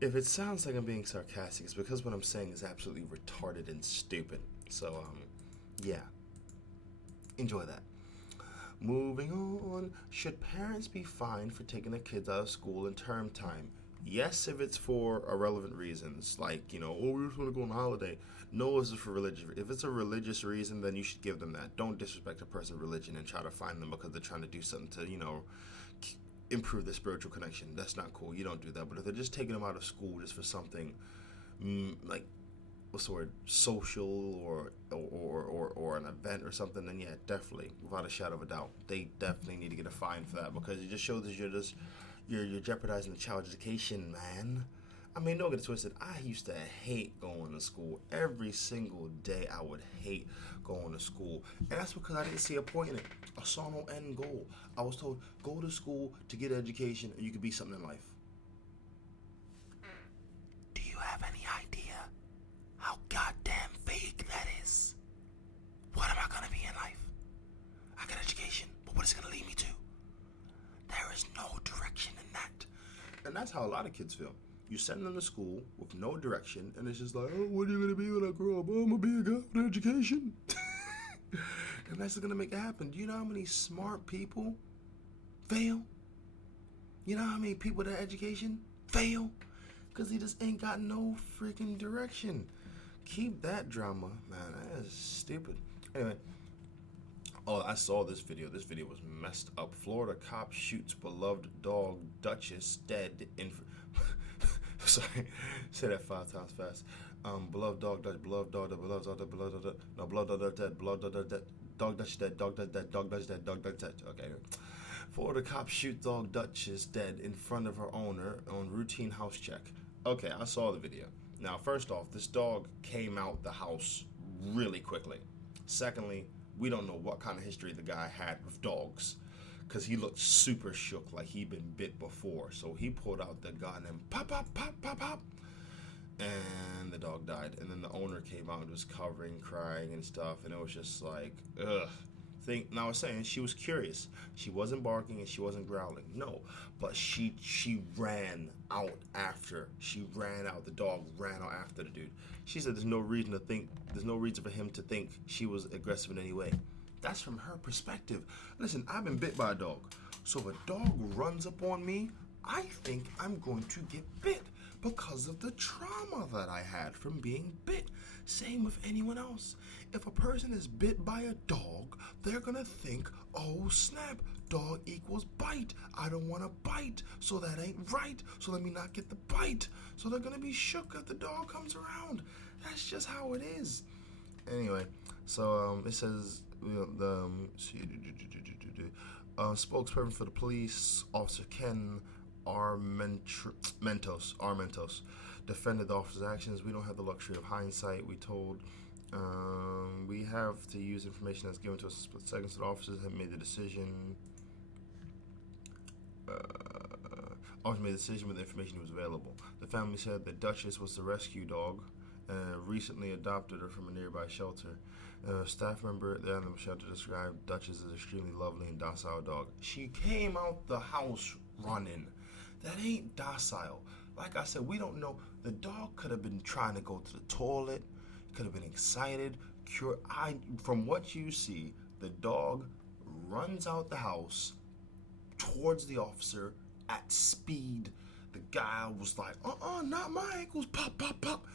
If it sounds like I'm being sarcastic, it's because what I'm saying is absolutely retarded and stupid. So, yeah. Enjoy that. Moving on. Should parents be fined for taking their kids out of school in term time? Yes, if it's for irrelevant reasons, like, we just want to go on a holiday. No, if it's for religious. If it's a religious reason, then you should give them that. Don't disrespect a person's religion and try to fine them because they're trying to do something to, improve their spiritual connection. That's not cool. You don't do that. But if they're just taking them out of school just for something, like, what's the word, social or an event or something, then yeah, definitely, without a shadow of a doubt, they definitely need to get a fine for that because it just shows that you're jeopardizing the child's education, man. I mean, don't get it twisted. I used to hate going to school. Every single day I would hate going to school. And that's because I didn't see a point in it. I saw no end goal. I was told, go to school to get an education and you could be something in life. Do you have any idea how goddamn fake that is? What am I going to be in life? I got education, but what is it going to lead me to? There is no direction in that. And that's how a lot of kids feel. You send them to school with no direction, and it's just like, oh, what are you going to be when I grow up? Oh, I'm going to be a guy with education. And that's going to make it happen. Do you know how many smart people fail? You know how many people with education fail? Because they just ain't got no freaking direction. Keep that drama, man. That is stupid. Anyway. Oh, I saw this video. This video was messed up. Florida cop shoots beloved dog Duchess dead in... Sorry, say that 5 times fast. Beloved dog Duchess, beloved dog, beloved dog, beloved dog, no, beloved dog dead, beloved dog dead, dog Duchess dead, dog dead, dog Duchess dead, dog Duchess dead. Okay. Florida cop shoots dog Duchess dead in front of her owner on routine house check. Okay, I saw the video. Now, first off, this dog came out the house really quickly. Secondly, we don't know what kind of history the guy had with dogs because he looked super shook like he'd been bit before. So he pulled out the gun and pop, pop, pop, pop, pop. And the dog died. And then the owner came out and was covering, crying and stuff. And it was just like, ugh. Now I was saying she was curious. She wasn't barking and she wasn't growling. No, but she ran out after. She ran out. The dog ran out after the dude. She said there's no reason for him to think she was aggressive in any way. That's from her perspective. Listen, I've been bit by a dog. So if a dog runs up on me, I think I'm going to get bit because of the trauma that I had from being bit. Same with anyone else. If a person is bit by a dog, they're gonna think, oh snap, dog equals bite. I don't want to bite, so that ain't right. So let me not get the bite. So they're gonna be shook if the dog comes around. That's just how it is. Mentos, it says spokesperson for the police, Officer Ken Mentos, defended the officer's actions. We don't have the luxury of hindsight. We told we have to use information that's given to us in split seconds. The officers have made the decision. Officer made the decision with the information that was available. The family said that Duchess was the rescue dog and recently adopted her from a nearby shelter. A staff member at the animal shelter described Duchess as an extremely lovely and docile dog. She came out the house running. That ain't docile. Like I said, we don't know. The dog could have been trying to go to the toilet, could have been excited. From what you see, the dog runs out the house towards the officer at speed. The guy was like, not my ankles, pop, pop, pop.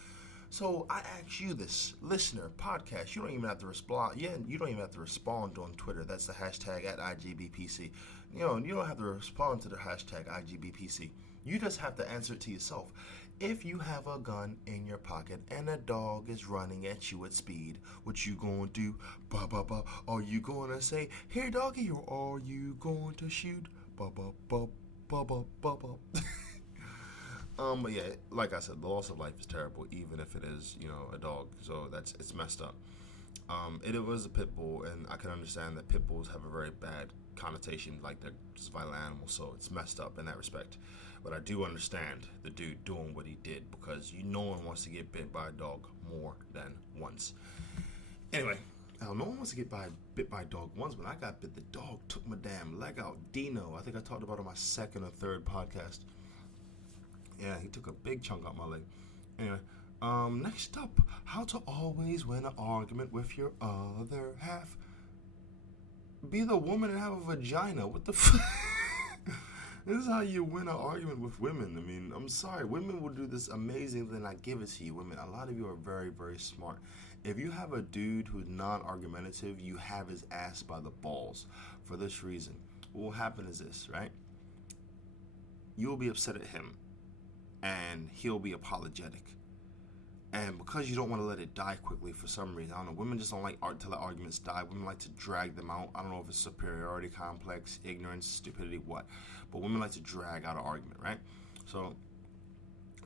So I ask you this, listener, podcast, you don't even have to respond. Yeah, you don't even have to respond on Twitter. That's the hashtag at IGBPC. You don't have to respond to the hashtag IGBPC. You just have to answer it to yourself. If you have a gun in your pocket and a dog is running at you at speed, what you gonna do? Ba ba ba. Are you gonna say, "Here, doggy," or are you going to shoot? Ba ba ba ba ba ba ba. But yeah, like I said, the loss of life is terrible, even if it is, a dog. So it's messed up. It was a pit bull, and I can understand that pit bulls have a very bad connotation, like they're just violent animals. So it's messed up in that respect. But I do understand the dude doing what he did, because no one wants to get bit by a dog more than once. Anyway, no one wants to get bit by a dog once. When I got bit, the dog took my damn leg out. Dino, I think I talked about it on my second or third podcast. Yeah, he took a big chunk out my leg. Anyway, next up, how to always win an argument with your other half. Be the woman and have a vagina. What the fuck? This is how you win an argument with women. I mean, I'm sorry. Women will do this amazing thing. I give it to you. Women, a lot of you are very, very smart. If you have a dude who's non-argumentative, you have his ass by the balls. For this reason, what will happen is this, right? You'll be upset at him, and he'll be apologetic. And because you don't want to let it die quickly for some reason, I don't know, women just don't like to let arguments die. Women like to drag them out. I don't know if it's superiority complex, ignorance, stupidity, what. But women like to drag out an argument, right? So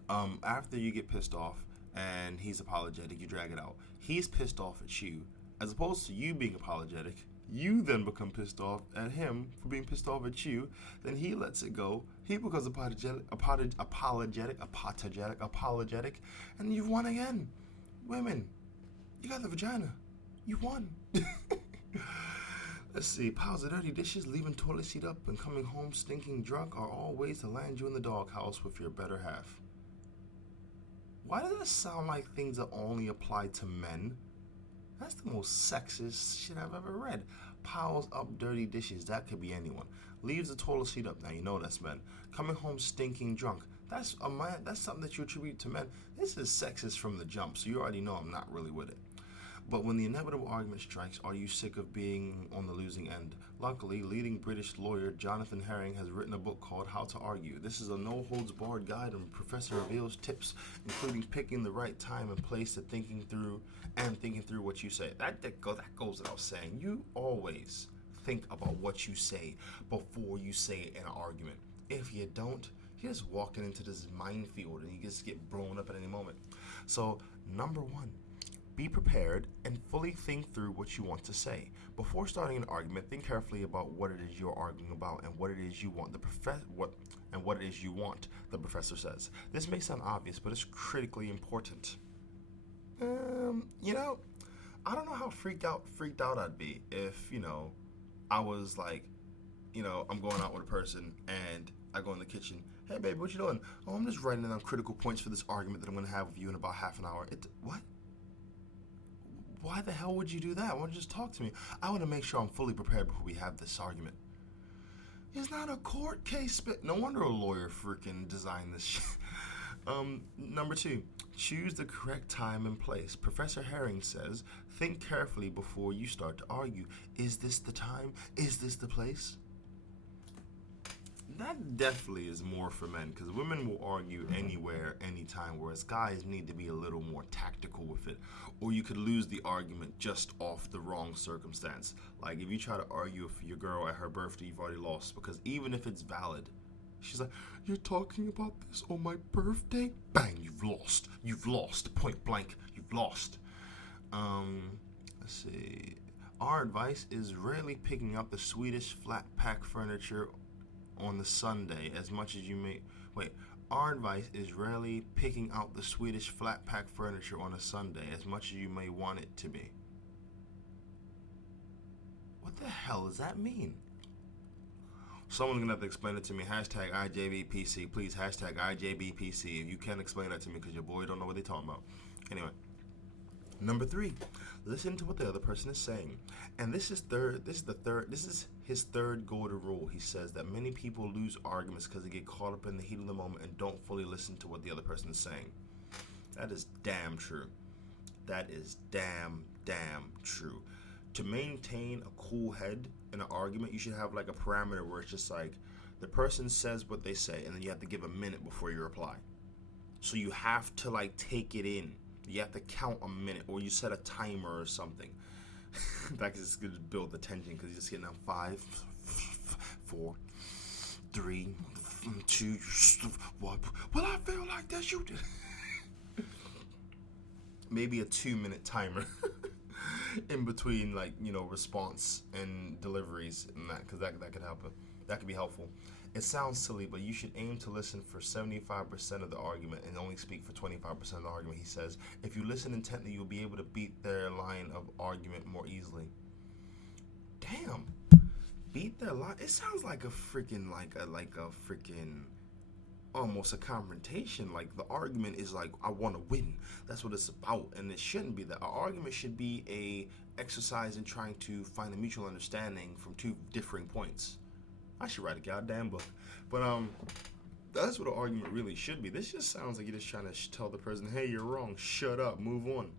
after you get pissed off and he's apologetic, you drag it out. He's pissed off at you. As opposed to you being apologetic, you then become pissed off at him for being pissed off at you. Then he lets it go. He becomes apologetic, and you've won again. Women, you got the vagina. You won. Let's see. Piles of dirty dishes, leaving toilet seat up, and coming home stinking drunk are all ways to land you in the doghouse with your better half. Why does that sound like things that only apply to men? That's the most sexist shit I've ever read. Piles up dirty dishes, that could be anyone. Leaves the toilet seat up, now you know that's men. Coming home stinking drunk, that's a man. That's something that you attribute to men. This is sexist from the jump, so you already know I'm not really with it. But when the inevitable argument strikes, are you sick of being on the losing end? Luckily, leading British lawyer Jonathan Herring has written a book called How to Argue. This is a no-holds-barred guide, and Professor reveals tips, including picking the right time and place to thinking through what you say. That goes without saying. You always think about what you say before you say it in an argument. If you don't, you're just walking into this minefield and you just get blown up at any moment. So, number one, be prepared and fully think through what you want to say. Before starting an argument, think carefully about what it is you're arguing about and what it is you want. What it is you want, the professor says. This may sound obvious, but it's critically important. I don't know how freaked out I'd be if, I was like, I'm going out with a person and I go in the kitchen. Hey, baby, what you doing? Oh, I'm just writing down critical points for this argument that I'm going to have with you in about half an hour. What? Why the hell would you do that? Why don't you just talk to me? I want to make sure I'm fully prepared before we have this argument. It's not a court case, but no wonder a lawyer freaking designed this shit. Number two, choose the correct time and place. Professor Herring says, think carefully before you start to argue. Is this the time? Is this the place? That definitely is more for men, because women will argue anywhere, anytime, whereas guys need to be a little more tactical with it. Or you could lose the argument just off the wrong circumstance. Like if you try to argue with your girl at her birthday, you've already lost, because even if it's valid, she's like, you're talking about this on my birthday? Bang, you've lost. You've lost. Point blank, you've lost. Let's see. Our advice is rarely picking up the Swedish flat pack furniture on the Sunday as much as you may. Our advice is rarely picking out the Swedish flat pack furniture on a Sunday as much as you may want it to be. What the hell does that mean? Someone's gonna have to explain it to me. Hashtag IJBPC. Please, hashtag IJBPC. If you can explain that to me, because your boy don't know what they're talking about. Anyway. Number three, listen to what the other person is saying. And this is his third golden rule. He says that many people lose arguments because they get caught up in the heat of the moment and don't fully listen to what the other person is saying. That is damn true. That is damn true. To maintain a cool head in an argument, you should have like a parameter where it's just like, The person says what they say, and then you have to give a minute before you reply. So you have to like take it in. You have to count a minute, or you set a timer or something. That is going to build the tension because you're just getting down 5, 4, 3, 2, 1. Well, I feel like that you did. Maybe a 2-minute timer in between, like, you know, response and deliveries and that, because that could help. That could be helpful. It sounds silly, but you should aim to listen for 75% of the argument and only speak for 25% of the argument, he says. If you listen intently, you'll be able to beat their line of argument more easily. Damn. Beat their line? It sounds like a freaking, almost a confrontation. Like, the argument is like, I want to win. That's what it's about, and it shouldn't be that. An argument should be a exercise in trying to find a mutual understanding from two differing points. I should write a goddamn book. But that's what an argument really should be. This just sounds like you're just trying to tell the person, hey, you're wrong, shut up, move on.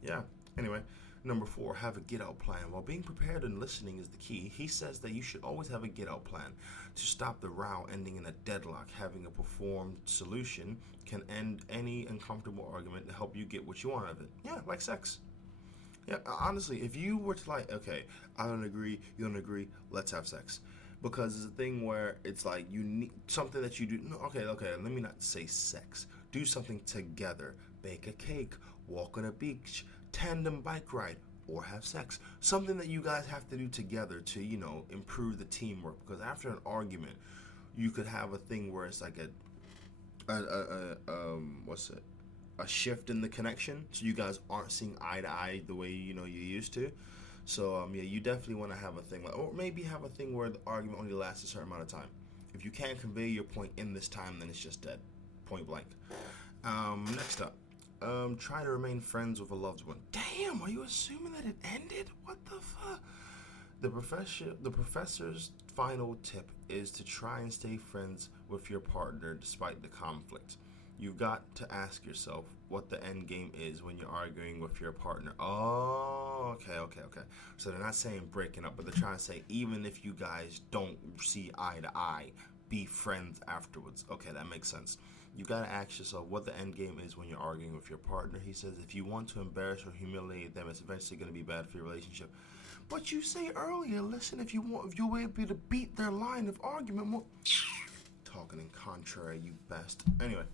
Yeah, anyway. Number 4, have a get-out plan. While being prepared and listening is the key, he says that you should always have a get-out plan. To stop the row ending in a deadlock, having a performed solution can end any uncomfortable argument to help you get what you want out of it. Yeah, like sex. Yeah, honestly, if you were to like, okay, I don't agree, you don't agree, let's have sex. Because it's a thing where it's like you need something that you do. No, okay, let me not say sex. Do something together. Bake a cake, walk on a beach, tandem bike ride, or have sex. Something that you guys have to do together to, you know, improve the teamwork. Because after an argument, you could have a thing where it's like a shift in the connection. So you guys aren't seeing eye to eye the way, you know, you used to. So, yeah, you definitely want to have a thing, like, or maybe have a thing where the argument only lasts a certain amount of time. If you can't convey your point in this time, then it's just dead, point blank. Next up, try to remain friends with a loved one. Damn, are you assuming that it ended? What the fuck? The professor's final tip is to try and stay friends with your partner despite the conflict. You've got to ask yourself what the end game is when you're arguing with your partner. Oh, okay. So they're not saying breaking up, but they're trying to say even if you guys don't see eye to eye, be friends afterwards. Okay, that makes sense. You got to ask yourself what the end game is when you're arguing with your partner. He says if you want to embarrass or humiliate them, it's eventually going to be bad for your relationship. But you say earlier, listen, if you're able to beat their line of argument, more talking in contrary, you best. Anyway.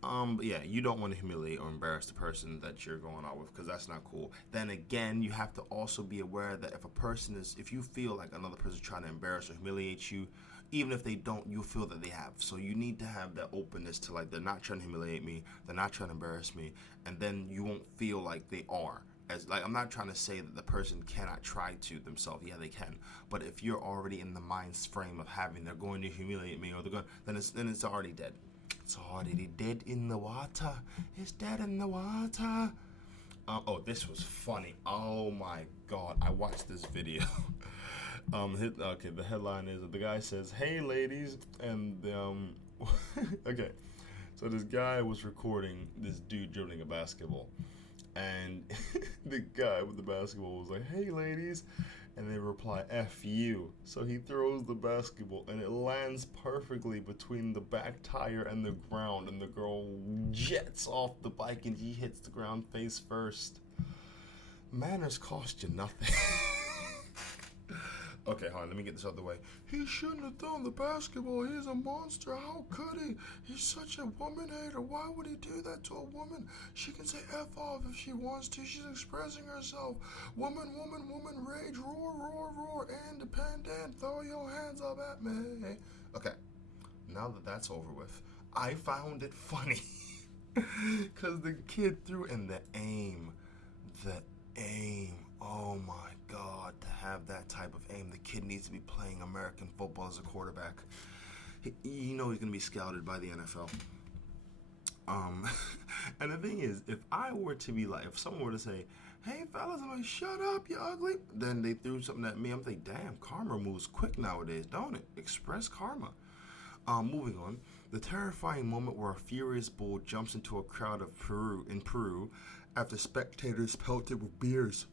But yeah, you don't want to humiliate or embarrass the person that you're going out with because that's not cool. Then again, you have to also be aware that if you feel like another person is trying to embarrass or humiliate you, even if they don't, you feel that they have. So you need to have that openness to like, they're not trying to humiliate me, they're not trying to embarrass me, and then you won't feel like they are. As like, I'm not trying to say that the person cannot try to themselves. Yeah, they can. But if you're already in the mind frame of they're going to humiliate me or then it's already dead. It's already dead in the water. It's dead in the water. This was funny. Oh my God, I watched this video. The headline is the guy says, "Hey ladies," and okay, so this guy was recording this dude dribbling a basketball, and the guy with the basketball was like, "Hey ladies," and they reply, "F you." So he throws the basketball and it lands perfectly between the back tire and the ground, and the girl jets off the bike and he hits the ground face first. Manners cost you nothing. Okay, hold on, let me get this out of the way. He shouldn't have thrown the basketball. He's a monster. How could he? He's such a woman hater. Why would he do that to a woman? She can say F off if she wants to. She's expressing herself. Woman, rage, roar, independent. Throw your hands up at me. Okay, now that that's over with, I found it funny. Because the kid threw in the aim. Oh my God, to have that type of aim. The kid needs to be playing American football as a quarterback. He's going to be scouted by the NFL. And the thing is, if someone were to say, "Hey fellas," I'm like, "Shut up, you ugly," then they threw something at me, I'm like, damn, karma moves quick nowadays, don't it? Express karma. Moving on, the terrifying moment where a furious bull jumps into a crowd of Peru after spectators pelted with beers.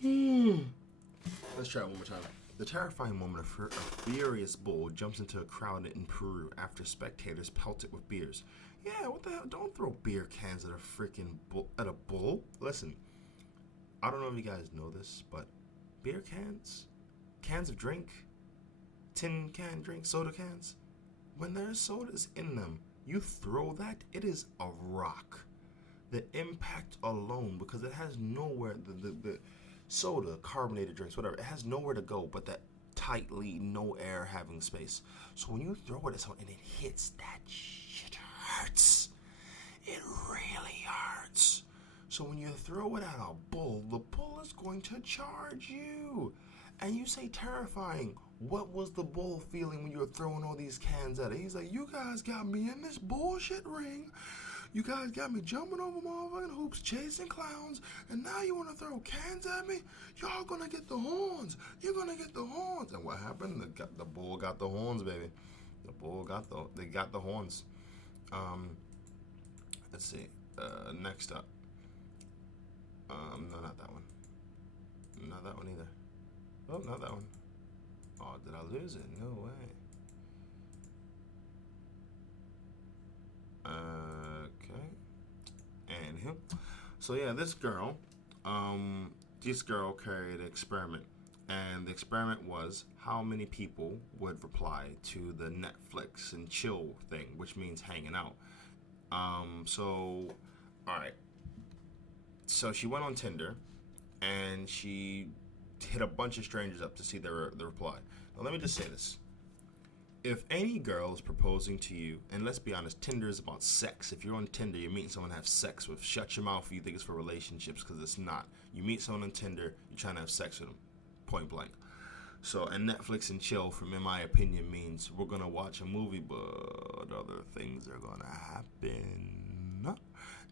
Let's try it one more time. The terrifying moment, a furious bull jumps into a crowd in Peru after spectators pelt it with beers. Yeah, what the hell? Don't throw beer cans at a freaking at a bull. Listen, I don't know if you guys know this, but beer cans of drink, tin can drink, soda cans, when there's sodas in them, you throw that, it is a rock. The impact alone, because it has nowhere, the soda, carbonated drinks, whatever, it has nowhere to go but that tightly, no air having space. So when you throw it at someone and it hits, that shit hurts. It really hurts. So when you throw it at a bull, the bull is going to charge you. And you say terrifying. What was the bull feeling when you were throwing all these cans at it? He's like, you guys got me in this bullshit ring. You guys got me jumping over motherfucking hoops, chasing clowns, and now you want to throw cans at me? Y'all gonna get the horns. You're gonna get the horns. And what happened? The bull got the horns, baby. The bull got the horns. Let's see. Next up. No, not that one. Not that one either. Oh, not that one. Oh, did I lose it? No way. Okay. Anywho. So yeah, this girl carried an experiment. And the experiment was how many people would reply to the Netflix and chill thing, which means hanging out. Alright. So she went on Tinder and she hit a bunch of strangers up to see the reply. Now let me just say this. If any girl is proposing to you, and let's be honest, Tinder is about sex. If you're on Tinder, you're meeting someone to have sex with. Shut your mouth if you think it's for relationships, because it's not. You meet someone on Tinder, you're trying to have sex with them, point blank. So, and Netflix and chill, from in my opinion, means we're going to watch a movie, but other things are going to happen.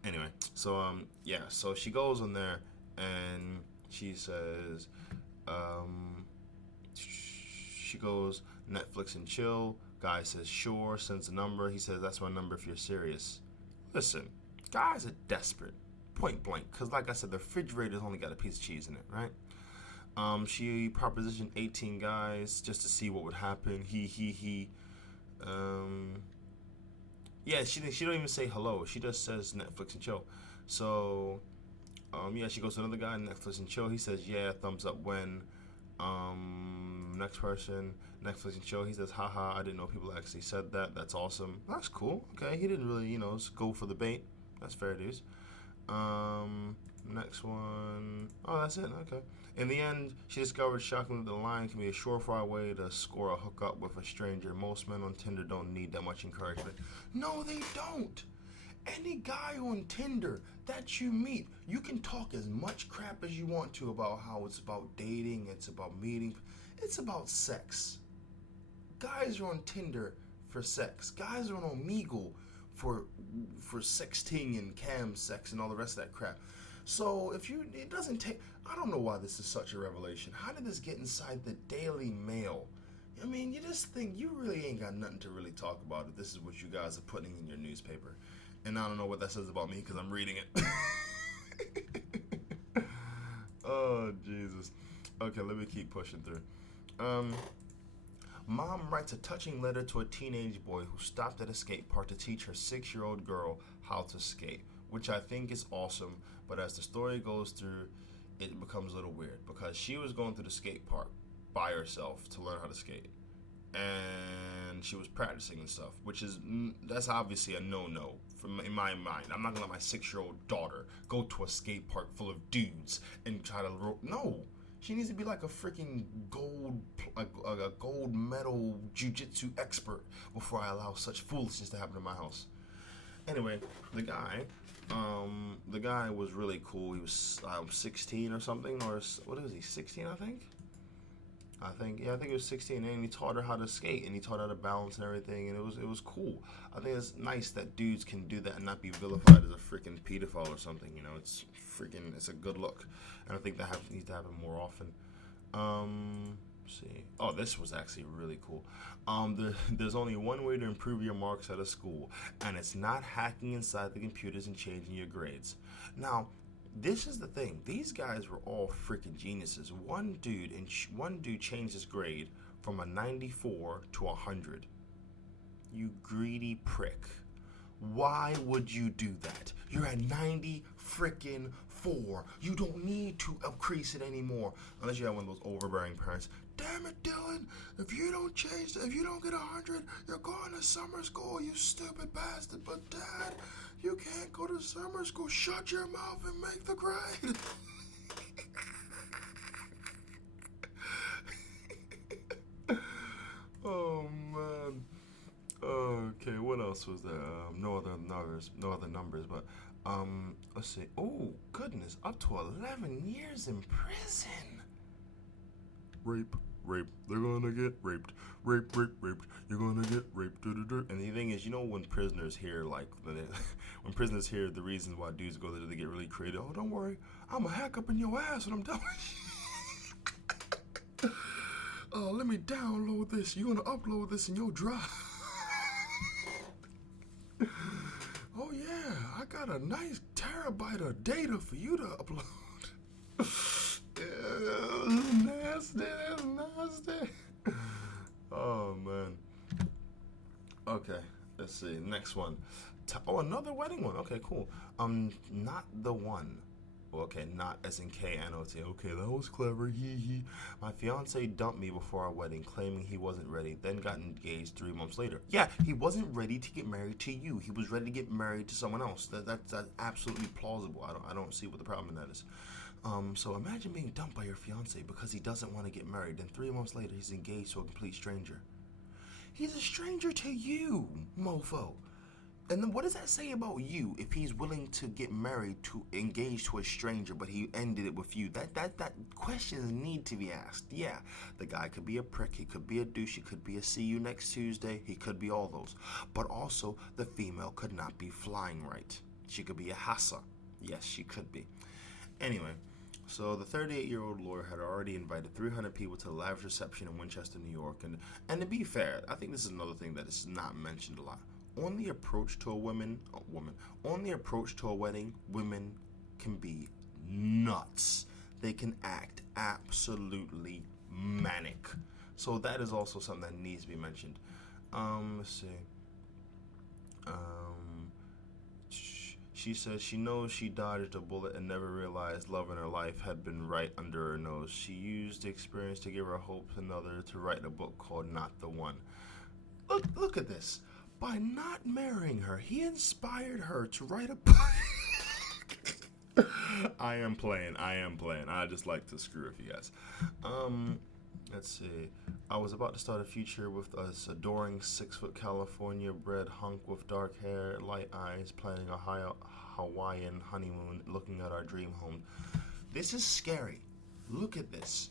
Anyway, so, so she goes on there, and she says, she goes, Netflix and chill. Guy says, sure, sends a number. He says, that's my number if you're serious. Listen, guys are desperate, point blank, because like I said, the refrigerator's only got a piece of cheese in it, right? She propositioned 18 guys just to see what would happen. Yeah, she don't even say hello. She just says Netflix and chill. So, she goes to another guy, Netflix and chill. He says, yeah, thumbs up when. Next person, Netflix and chill. He says, haha, I didn't know people actually said that. That's awesome. That's cool. Okay, he didn't really, go for the bait. That's fair dues. Next one. Oh, that's it. Okay. In the end, she discovered shockingly that the line can be a surefire way to score a hookup with a stranger. Most men on Tinder don't need that much encouragement. No, they don't. Any guy on Tinder that you meet, you can talk as much crap as you want to about how it's about dating, it's about meeting, it's about sex. Guys are on Tinder for sex. Guys are on Omegle for sexting and cam sex and all the rest of that crap. So it doesn't take, I don't know why this is such a revelation. How did this get inside the Daily Mail? I mean, you just think you really ain't got nothing to really talk about if this is what you guys are putting in your newspaper. And I don't know what that says about me because I'm reading it. Oh, Jesus. Okay, let me keep pushing through. Mom writes a touching letter to a teenage boy who stopped at a skate park to teach her 6-year-old girl how to skate, which I think is awesome. But as the story goes through, it becomes a little weird because she was going through the skate park by herself to learn how to skate. And she was practicing and stuff, that's obviously a no-no in my mind. I'm not gonna let my 6-year-old daughter go to a skate park full of dudes and try to no. She needs to be like a freaking gold medal jiu-jitsu expert before I allow such foolishness to happen in my house. Anyway, the guy was really cool. He was 16 or something, or what is he? 16, I think he was 16, and he taught her how to skate, and he taught her how to balance and everything, and it was cool. I think it's nice that dudes can do that and not be vilified as a freaking pedophile or something. It's a good look, and I think that needs to happen more often. Let's see. Oh, this was actually really cool. There's only one way to improve your marks at a school, and it's not hacking inside the computers and changing your grades. Now, This is the thing. These guys were all freaking geniuses. One dude changed his grade from a 94 to 100. You greedy prick. Why would you do that? You're at 90 freaking 4. You don't need to increase it anymore. Unless you have one of those overbearing parents. Damn it, Dylan. If you don't get 100, you're going to summer school, you stupid bastard. But Dad, you can't go to summer school. Shut your mouth and make the grade. Oh, man. Okay, what else was there? No other numbers, but let's see. Oh, goodness, up to 11 years in prison. Rape. They're gonna get raped. Rape. You're gonna get raped. And the thing is, when prisoners hear when prisoners hear the reasons why dudes go there, they get really creative. Oh, don't worry, I'm a hack up in your ass when I'm done with you. Let me download this. You're gonna upload this in your drive. Oh yeah, I got a nice terabyte of data for you to upload. That's nasty. Oh man. Okay, let's see. Next one. Another wedding one. Okay, cool. Not the one. Okay, not as in K-N-O-T. Okay, that was clever. Hee. My fiance dumped me before our wedding, claiming he wasn't ready, then got engaged 3 months later. Yeah, he wasn't ready to get married to you. He was ready to get married to someone else. That's absolutely plausible. I don't see what the problem in that is. So imagine being dumped by your fiance because he doesn't want to get married, then 3 months later he's engaged to a complete stranger. He's a stranger to you, mofo. And then what does that say about you if he's willing to get married to engage to a stranger, but he ended it with you? That questions need to be asked. Yeah, the guy could be a prick, he could be a douche, he could be a see you next Tuesday, he could be all those. But also, the female could not be flying right. She could be a hassa. Yes, she could be. Anyway, so the 38-year-old lawyer had already invited 300 people to the lavish reception in Winchester, New York. And to be fair, I think this is another thing that is not mentioned a lot. On the approach to a wedding, women can be nuts. They can act absolutely manic. So that is also something that needs to be mentioned. Let's see. She says she knows she dodged a bullet and never realized love in her life had been right under her nose. She used the experience to give her hope to another to write a book called Not the One. Look at this. By not marrying her, he inspired her to write a book. I am playing. I just like to screw with you guys. Let's see. I was about to start a future with us adoring 6-foot California-bred hunk with dark hair, light eyes, planning a Hawaiian honeymoon, looking at our dream home. This is scary. Look at this.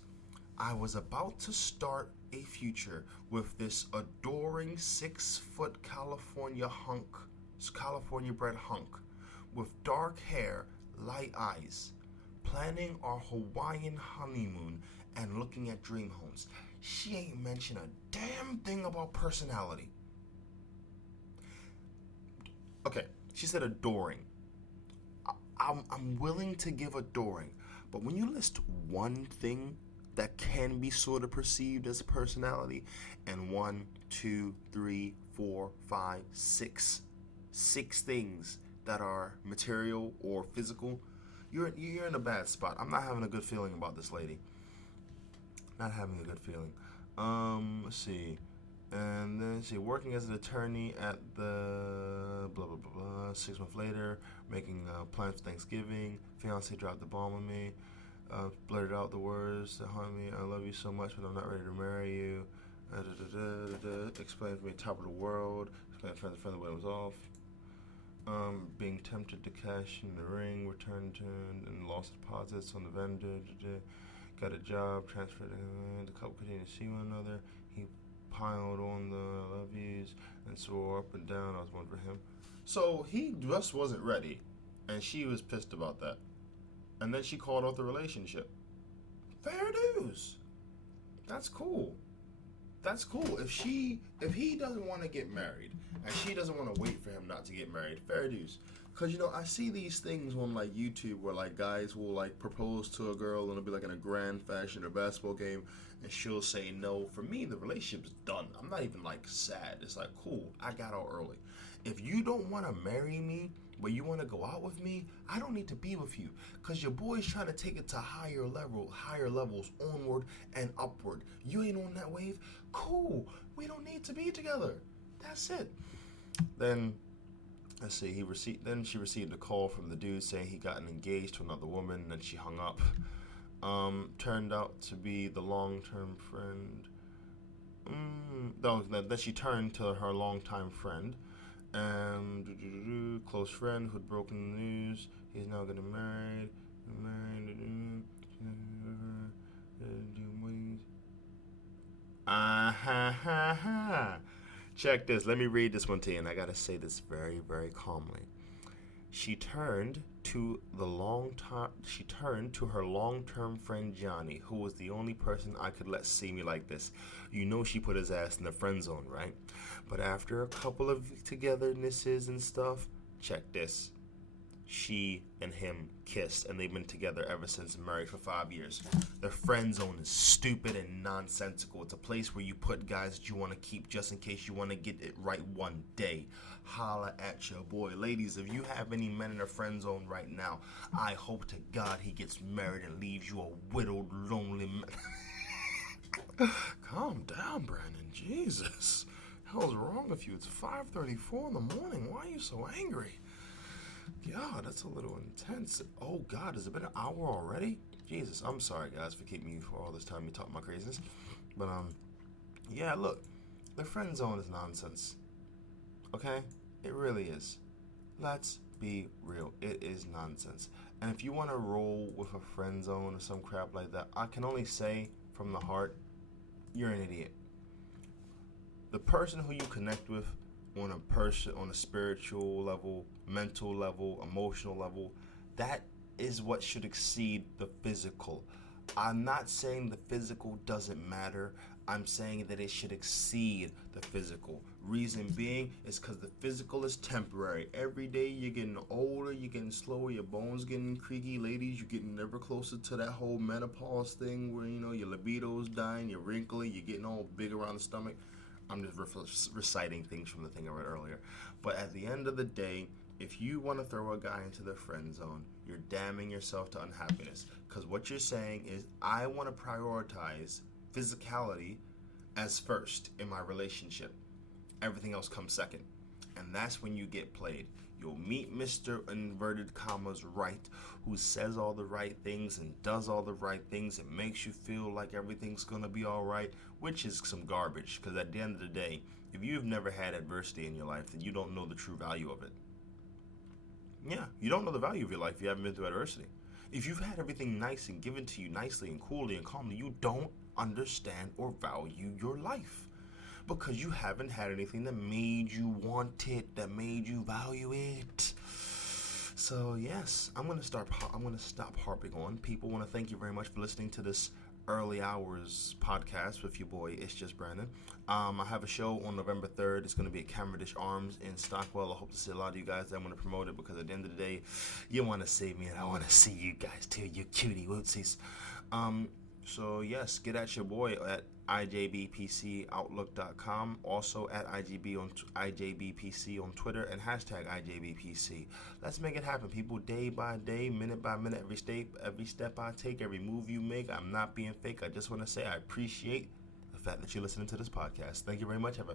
I was about to start a future with this adoring 6-foot California-bred hunk with dark hair, light eyes, planning our Hawaiian honeymoon and looking at dream homes. She ain't mentioned a damn thing about personality. Okay, she said adoring. I'm willing to give adoring, but when you list one thing that can be sort of perceived as a personality, and 1, 2, 3, 4, 5, 6 things that are material or physical, you're in a bad spot. I'm not having a good feeling about this lady. Not having a good feeling. Let's see. And then she working as an attorney at the blah blah blah. 6 months later, making plans for Thanksgiving. Fiance dropped the bomb on me. Blurted out the words that haunt me. I love you so much, but I'm not ready to marry you. Explained to me top of the world. Explained friend the way it was off. Being tempted to cash in the ring, returned and lost deposits on the vendor. Got a job, transferred. The couple continued to see one another. He piled on the I love yous and swore up and down I was one for him. So he just wasn't ready, and she was pissed about that. And then she called off the relationship. Fair dues. That's cool. If he doesn't want to get married and she doesn't want to wait for him not to get married, fair dues. Cause I see these things on like YouTube where like guys will like propose to a girl and it'll be like in a grand fashion or basketball game, and she'll say no. For me, the relationship's done. I'm not even like sad. It's like cool. I got out early. If you don't want to marry me, but you want to go out with me, I don't need to be with you. Cause your boy's trying to take it to higher levels, onward and upward. You ain't on that wave. Cool. We don't need to be together. That's it. Then. Let's see. She received a call from the dude saying he gotten engaged to another woman, and then she hung up. Turned out to be the long-term friend. Then she turned to her long-time friend, and close friend who'd broken the news. He's now getting married. Check this. Let me read this one to you, and I gotta say this very, very calmly. She turned to her long-term friend Johnny, who was the only person I could let see me like this. She put his ass in the friend zone, right? But after a couple of togethernesses and stuff, check this. She and him kissed, and they've been together ever since, married for 5 years. The friend zone is stupid and nonsensical. It's a place where you put guys that you want to keep just in case you want to get it right one day. Holla at your boy. Ladies, if you have any men in a friend zone right now, I hope to God he gets married and leaves you a widowed, lonely man. Calm down, Brandon. Jesus. What the hell's wrong with you? It's 5:34 in the morning. Why are you so angry? God, that's a little intense. Oh, God, has it been an hour already? Jesus, I'm sorry, guys, for keeping you for all this time you talk my craziness. But, yeah, look, the friend zone is nonsense. Okay? It really is. Let's be real. It is nonsense. And if you want to roll with a friend zone or some crap like that, I can only say from the heart, you're an idiot. The person who you connect with on a spiritual level, mental level, emotional level, that is what should exceed the physical. I'm not saying the physical doesn't matter. I'm saying that it should exceed the physical. Reason being is because the physical is temporary. Every day you're getting older, you're getting slower, your bones getting creaky. Ladies, you're getting ever closer to that whole menopause thing where, your libido's dying, you're wrinkly, you're getting all big around the stomach. I'm just reciting things from the thing I read earlier. But at the end of the day, if you want to throw a guy into the friend zone, you're damning yourself to unhappiness. Because what you're saying is, I want to prioritize physicality as first in my relationship. Everything else comes second. And that's when you get played. You'll meet Mr. Inverted Commas Right, who says all the right things and does all the right things and makes you feel like everything's going to be all right, which is some garbage. Because at the end of the day, if you've never had adversity in your life, then you don't know the true value of it. Yeah, you don't know the value of your life if you haven't been through adversity. If you've had everything nice and given to you nicely and coolly and calmly, you don't understand or value your life. Because you haven't had anything that made you want it, that made you value it. So yes, I'm gonna stop harping on. People want to thank you very much for listening to this early hours podcast with your boy ItsJusBrandon. I have a show on November 3rd. It's going to be at Cavendish Arms in Stockwell. I hope to see a lot of you guys that want to promote it, because at the end of the day, you want to see me and I want to see you guys too, you cutie wootsies. So yes, get at your boy at IJBPCOutlook.com, also at IJBPC on Twitter, and hashtag IJBPC. Let's make it happen, people, day by day, minute by minute, every step I take, every move you make. I'm not being fake. I just want to say I appreciate the fact that you're listening to this podcast. Thank you very much. Have a